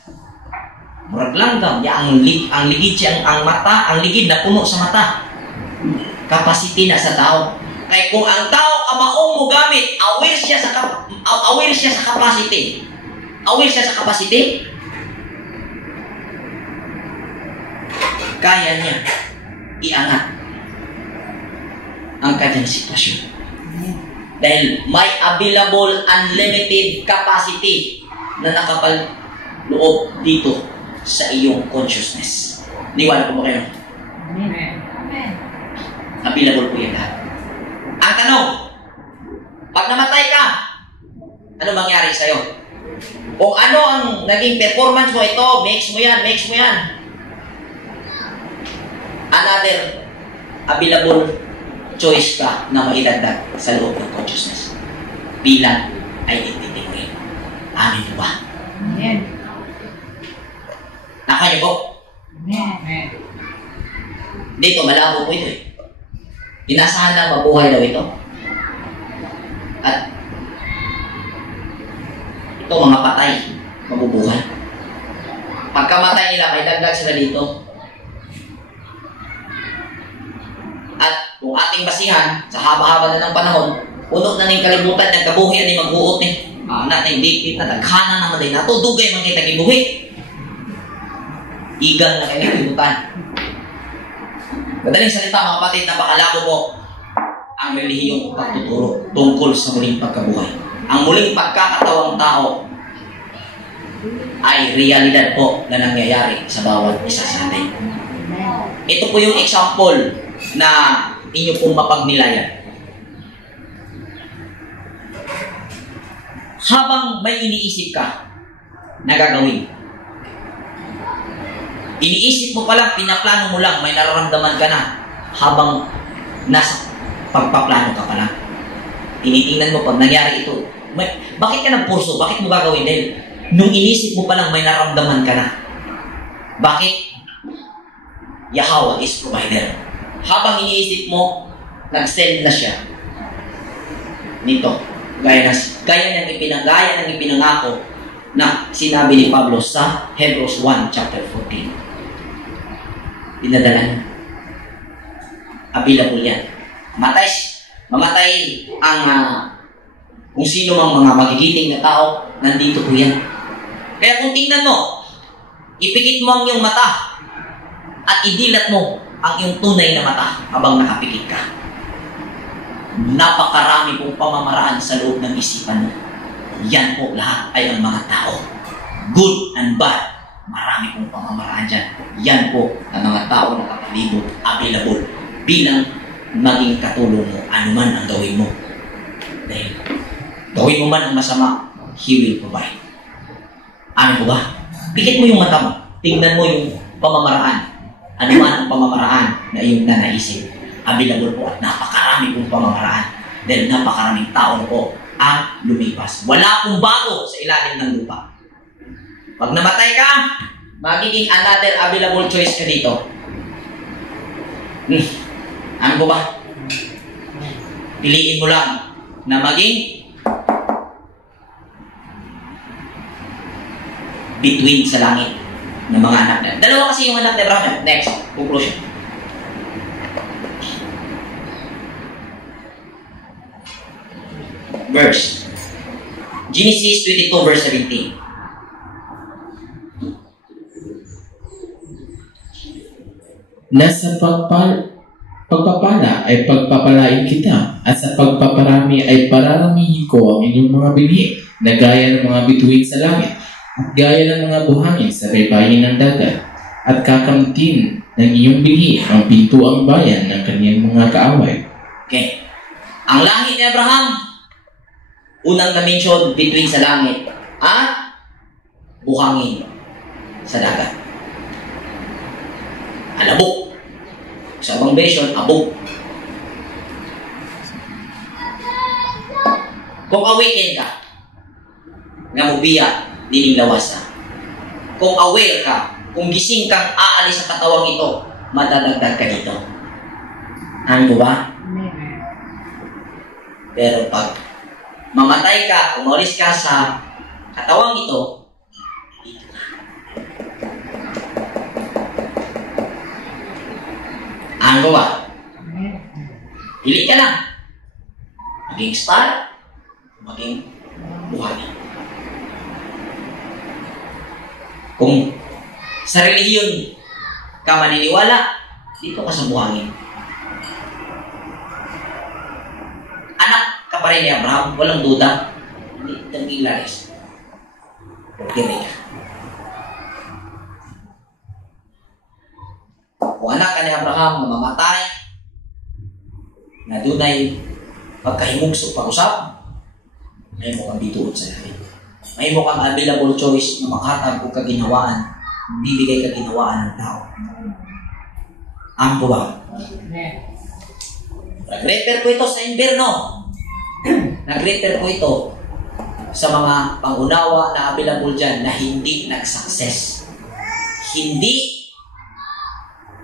murag langgam, ya ang ligid siya, ang mata, ang ligid na puno sa mata. Capacity na sa tao. Kaya kung ang tao amaong mo gamit, aware siya sa capacity. Aware siya sa capacity. Kaya niya iangat ang kanyang sitwasyon. Dahil may available unlimited capacity na nakapaloob dito sa iyong consciousness. Niwala po ba kayo? Amen. Available po yan lahat. Ang tanong, pag namatay ka, ano mangyari sa'yo? O ano ang naging performance mo? Ito, makes mo yan. Another available choice ka na maidagdag sa loob ng consciousness bilang identity mo yun. Amen. Amin po ba? Amen. Naka niyo po? Amen. Dito, malabo po ito eh. Inasahan na mabuhay daw ito. At ito, mga patay, mabubuhay. Pagkamatay nila, may dagdag sila dito. At kung ating basihan, sa haba-haba na ng panahon, puno na ng kalibutan, nagkabuhi ni magbuot ni. Na hindi kita nagkana naman din. Natudugay man kita gibuhi. Igan na kayo kalibutan. Madaling salita mga kapatid, napakalabo po ang relihiyong pagtuturo tungkol sa muling pagkabuhay. Ang muling pagkakatawang tao ay realidad po na nangyayari sa bawat isa sa atin. Ito po yung example na inyo pong mapagnilayan. Habang may iniisip ka na gagawin, iniisip mo pa lang, pinaplano mo lang, may nararamdaman ka na habang nasa pagpaplano ka pa lang. Tinitingnan mo pag nangyari ito. Bakit ka nagpurso? Bakit mo gagawin? Dahil nung inisip mo pa lang, may nararamdaman ka na. Bakit? Yahweh is provider. Habang iniisip mo, nag-send na siya nito. Gaya ng ipinangako na sinabi ni Pablo sa Hebrews 1 chapter 14. Dinadala niya. Available yan. Mamatay ang kung sino mang mga magigiting na tao, nandito po yan. Kaya kung tingnan mo, ipikit mo ang iyong mata at idilat mo ang iyong tunay na mata habang nakapikit ka. Napakarami pong pamamaraan sa loob ng isipan mo. Yan po lahat ay ang mga tao. Good and bad. Marami pong pamamaraan dyan. Yan po ang mga tao na kapalibot, available bilang maging katulong mo anuman ang gawin mo. Dahil gawin mo man ang masama, He will provide. Ano po ba? Pikit mo yung mata mo. Tingnan mo yung pamamaraan. Anuman ang pamamaraan na iyong nanaisip. Available po at napakarami pong pamamaraan. Dahil napakaraming tao po ang lumipas. Wala pong bago sa ilalim ng lupa. Pag namatay ka, magiging another available choice ka dito. Ano po ba? Piliin mo lang na maging between sa langit ng mga anak na. Dalawa kasi yung anak ni Abraham. Next, conclusion. Verse. Genesis 22 verse 17. Na sa pagpapala ay pagpapalain kita, at sa pagpaparami ay pararamihin ko ang inyong mga binhi, na gaya ng mga bituin sa langit, at gaya ng mga buhangin sa baybayin ng dagat, at kakamtin ng iyong binhi ang pintuang bayan ng kaniyang mga kaaway. Okay. Ang langit ni Abraham, unang na-mention between sa langit at buhangin sa dagat. Alabok. Sa ibang version, abog. Kung awaken ka, nga mubiya, nininlawas na. Kung aware ka, kung gising kang aalis sa katawang ito, madadagdag ka dito. Ano ba? Pero pag mamatay ka, umalis ka sa katawang ito, dito ka. Ano ba? Pili ka lang. Maging star, maging buhangin. Kung sa relihiyon ka maniniwala, dito ka sa buhangin. Anak ka pa rin ni Abraham, walang duda. Hindi tangilaris. Pagdiri ka. Kung anak ka ni Abraham na mamatay, na dunay pagkahimugso pag-usap, may mo kang bituon sa langit. May mo kang available choice na makatag o kaginawaan, bibigay kaginawaan ng tao. Ang buwa. Nag-refer po ito sa inverno. Nag-refer po ito sa mga pangunawa na available dyan na hindi nag-success. Hindi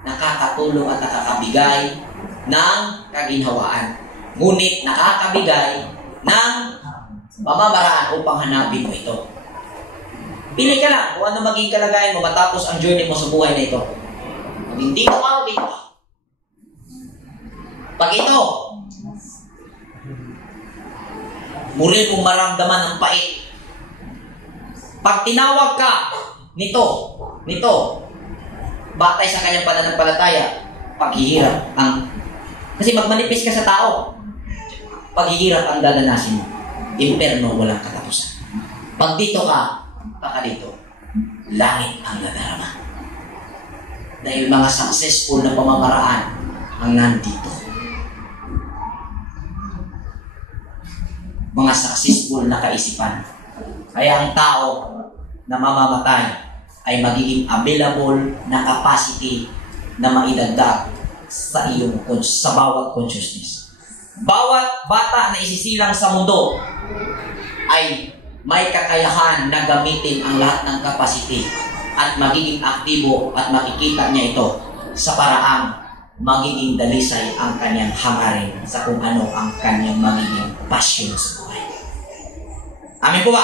nakakatulong at nakakabigay ng kaginhawaan. Ngunit nakakabigay ng pamamaraan upang hanapin mo ito. Pili ka lang kung ano maging kalagayan mo matapos ang journey mo sa buhay na ito. Maging dito ka o dito ka. Pag ito, muli kong maramdaman ng pait. Pag tinawag ka nito, batay sa kanyang pananampalataya, paghihirap ang... Kasi magmanipis ka sa tao, paghihirap ang dadanasin mo. Imperno, walang katapusan. Pag dito ka, baka dito, langit ang nadarama. Dahil mga successful na pamamaraan ang nandito. Mga successful na kaisipan. Kaya ang tao na mamamatay ay magiging available na capacity na maidagdag sa iyong sa bawat consciousness. Bawat bata na isisilang sa mundo ay may kakayahan na gamitin ang lahat ng capacity at magiging aktibo at makikita niya ito sa paraang magiging dalisay ang kanyang hangarin sa kung ano ang kanyang magiging passion sa buhay. Amin po ba?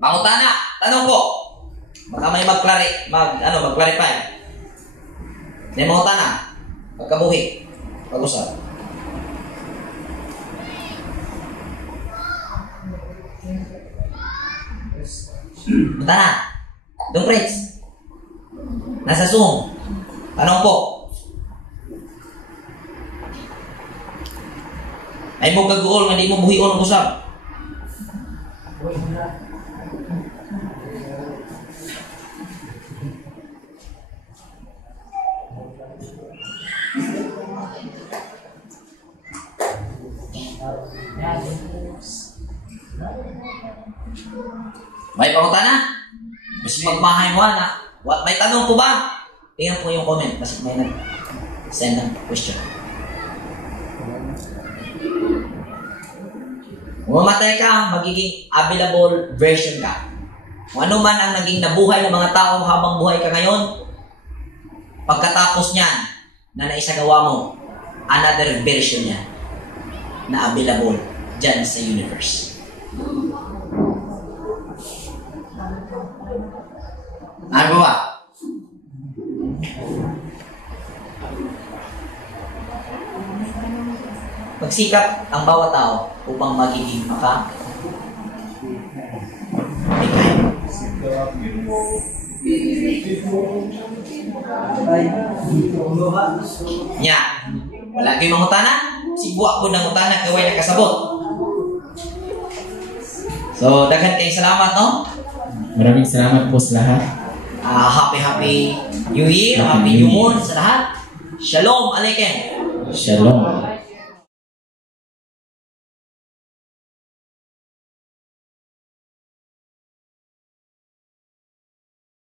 Pangutana, tanong po. Baka may mag-clarify. May pangutana, pagkabuhi, pag-usap. Pangutana, Dong Fritz. Nasa Zoom. Tanong po. Ay mo kag-uol nga di mo buhion ang usap. May pangutana? Mas magmahay mo na. May tanong po ba? Tingnan po yung comment. Kasi may nag-send ng question. Kung mamatay ka, magiging available version ka. Kung ano man ang naging nabuhay ng mga tao habang buhay ka ngayon, pagkatapos niyan na naisagawa mo, another version niya na available dyan sa universe. Ano ba? Magsikap ang bawat tao upang magiging maka nya. Wala kayong mangutana? Sigwa ko ng utana kaway nakasabot. So, daghan kayong salamat, no? Maraming salamat po sa lahat. Happy New Year, Happy New Moon sa lahat. Shalom Aleichem. Shalom.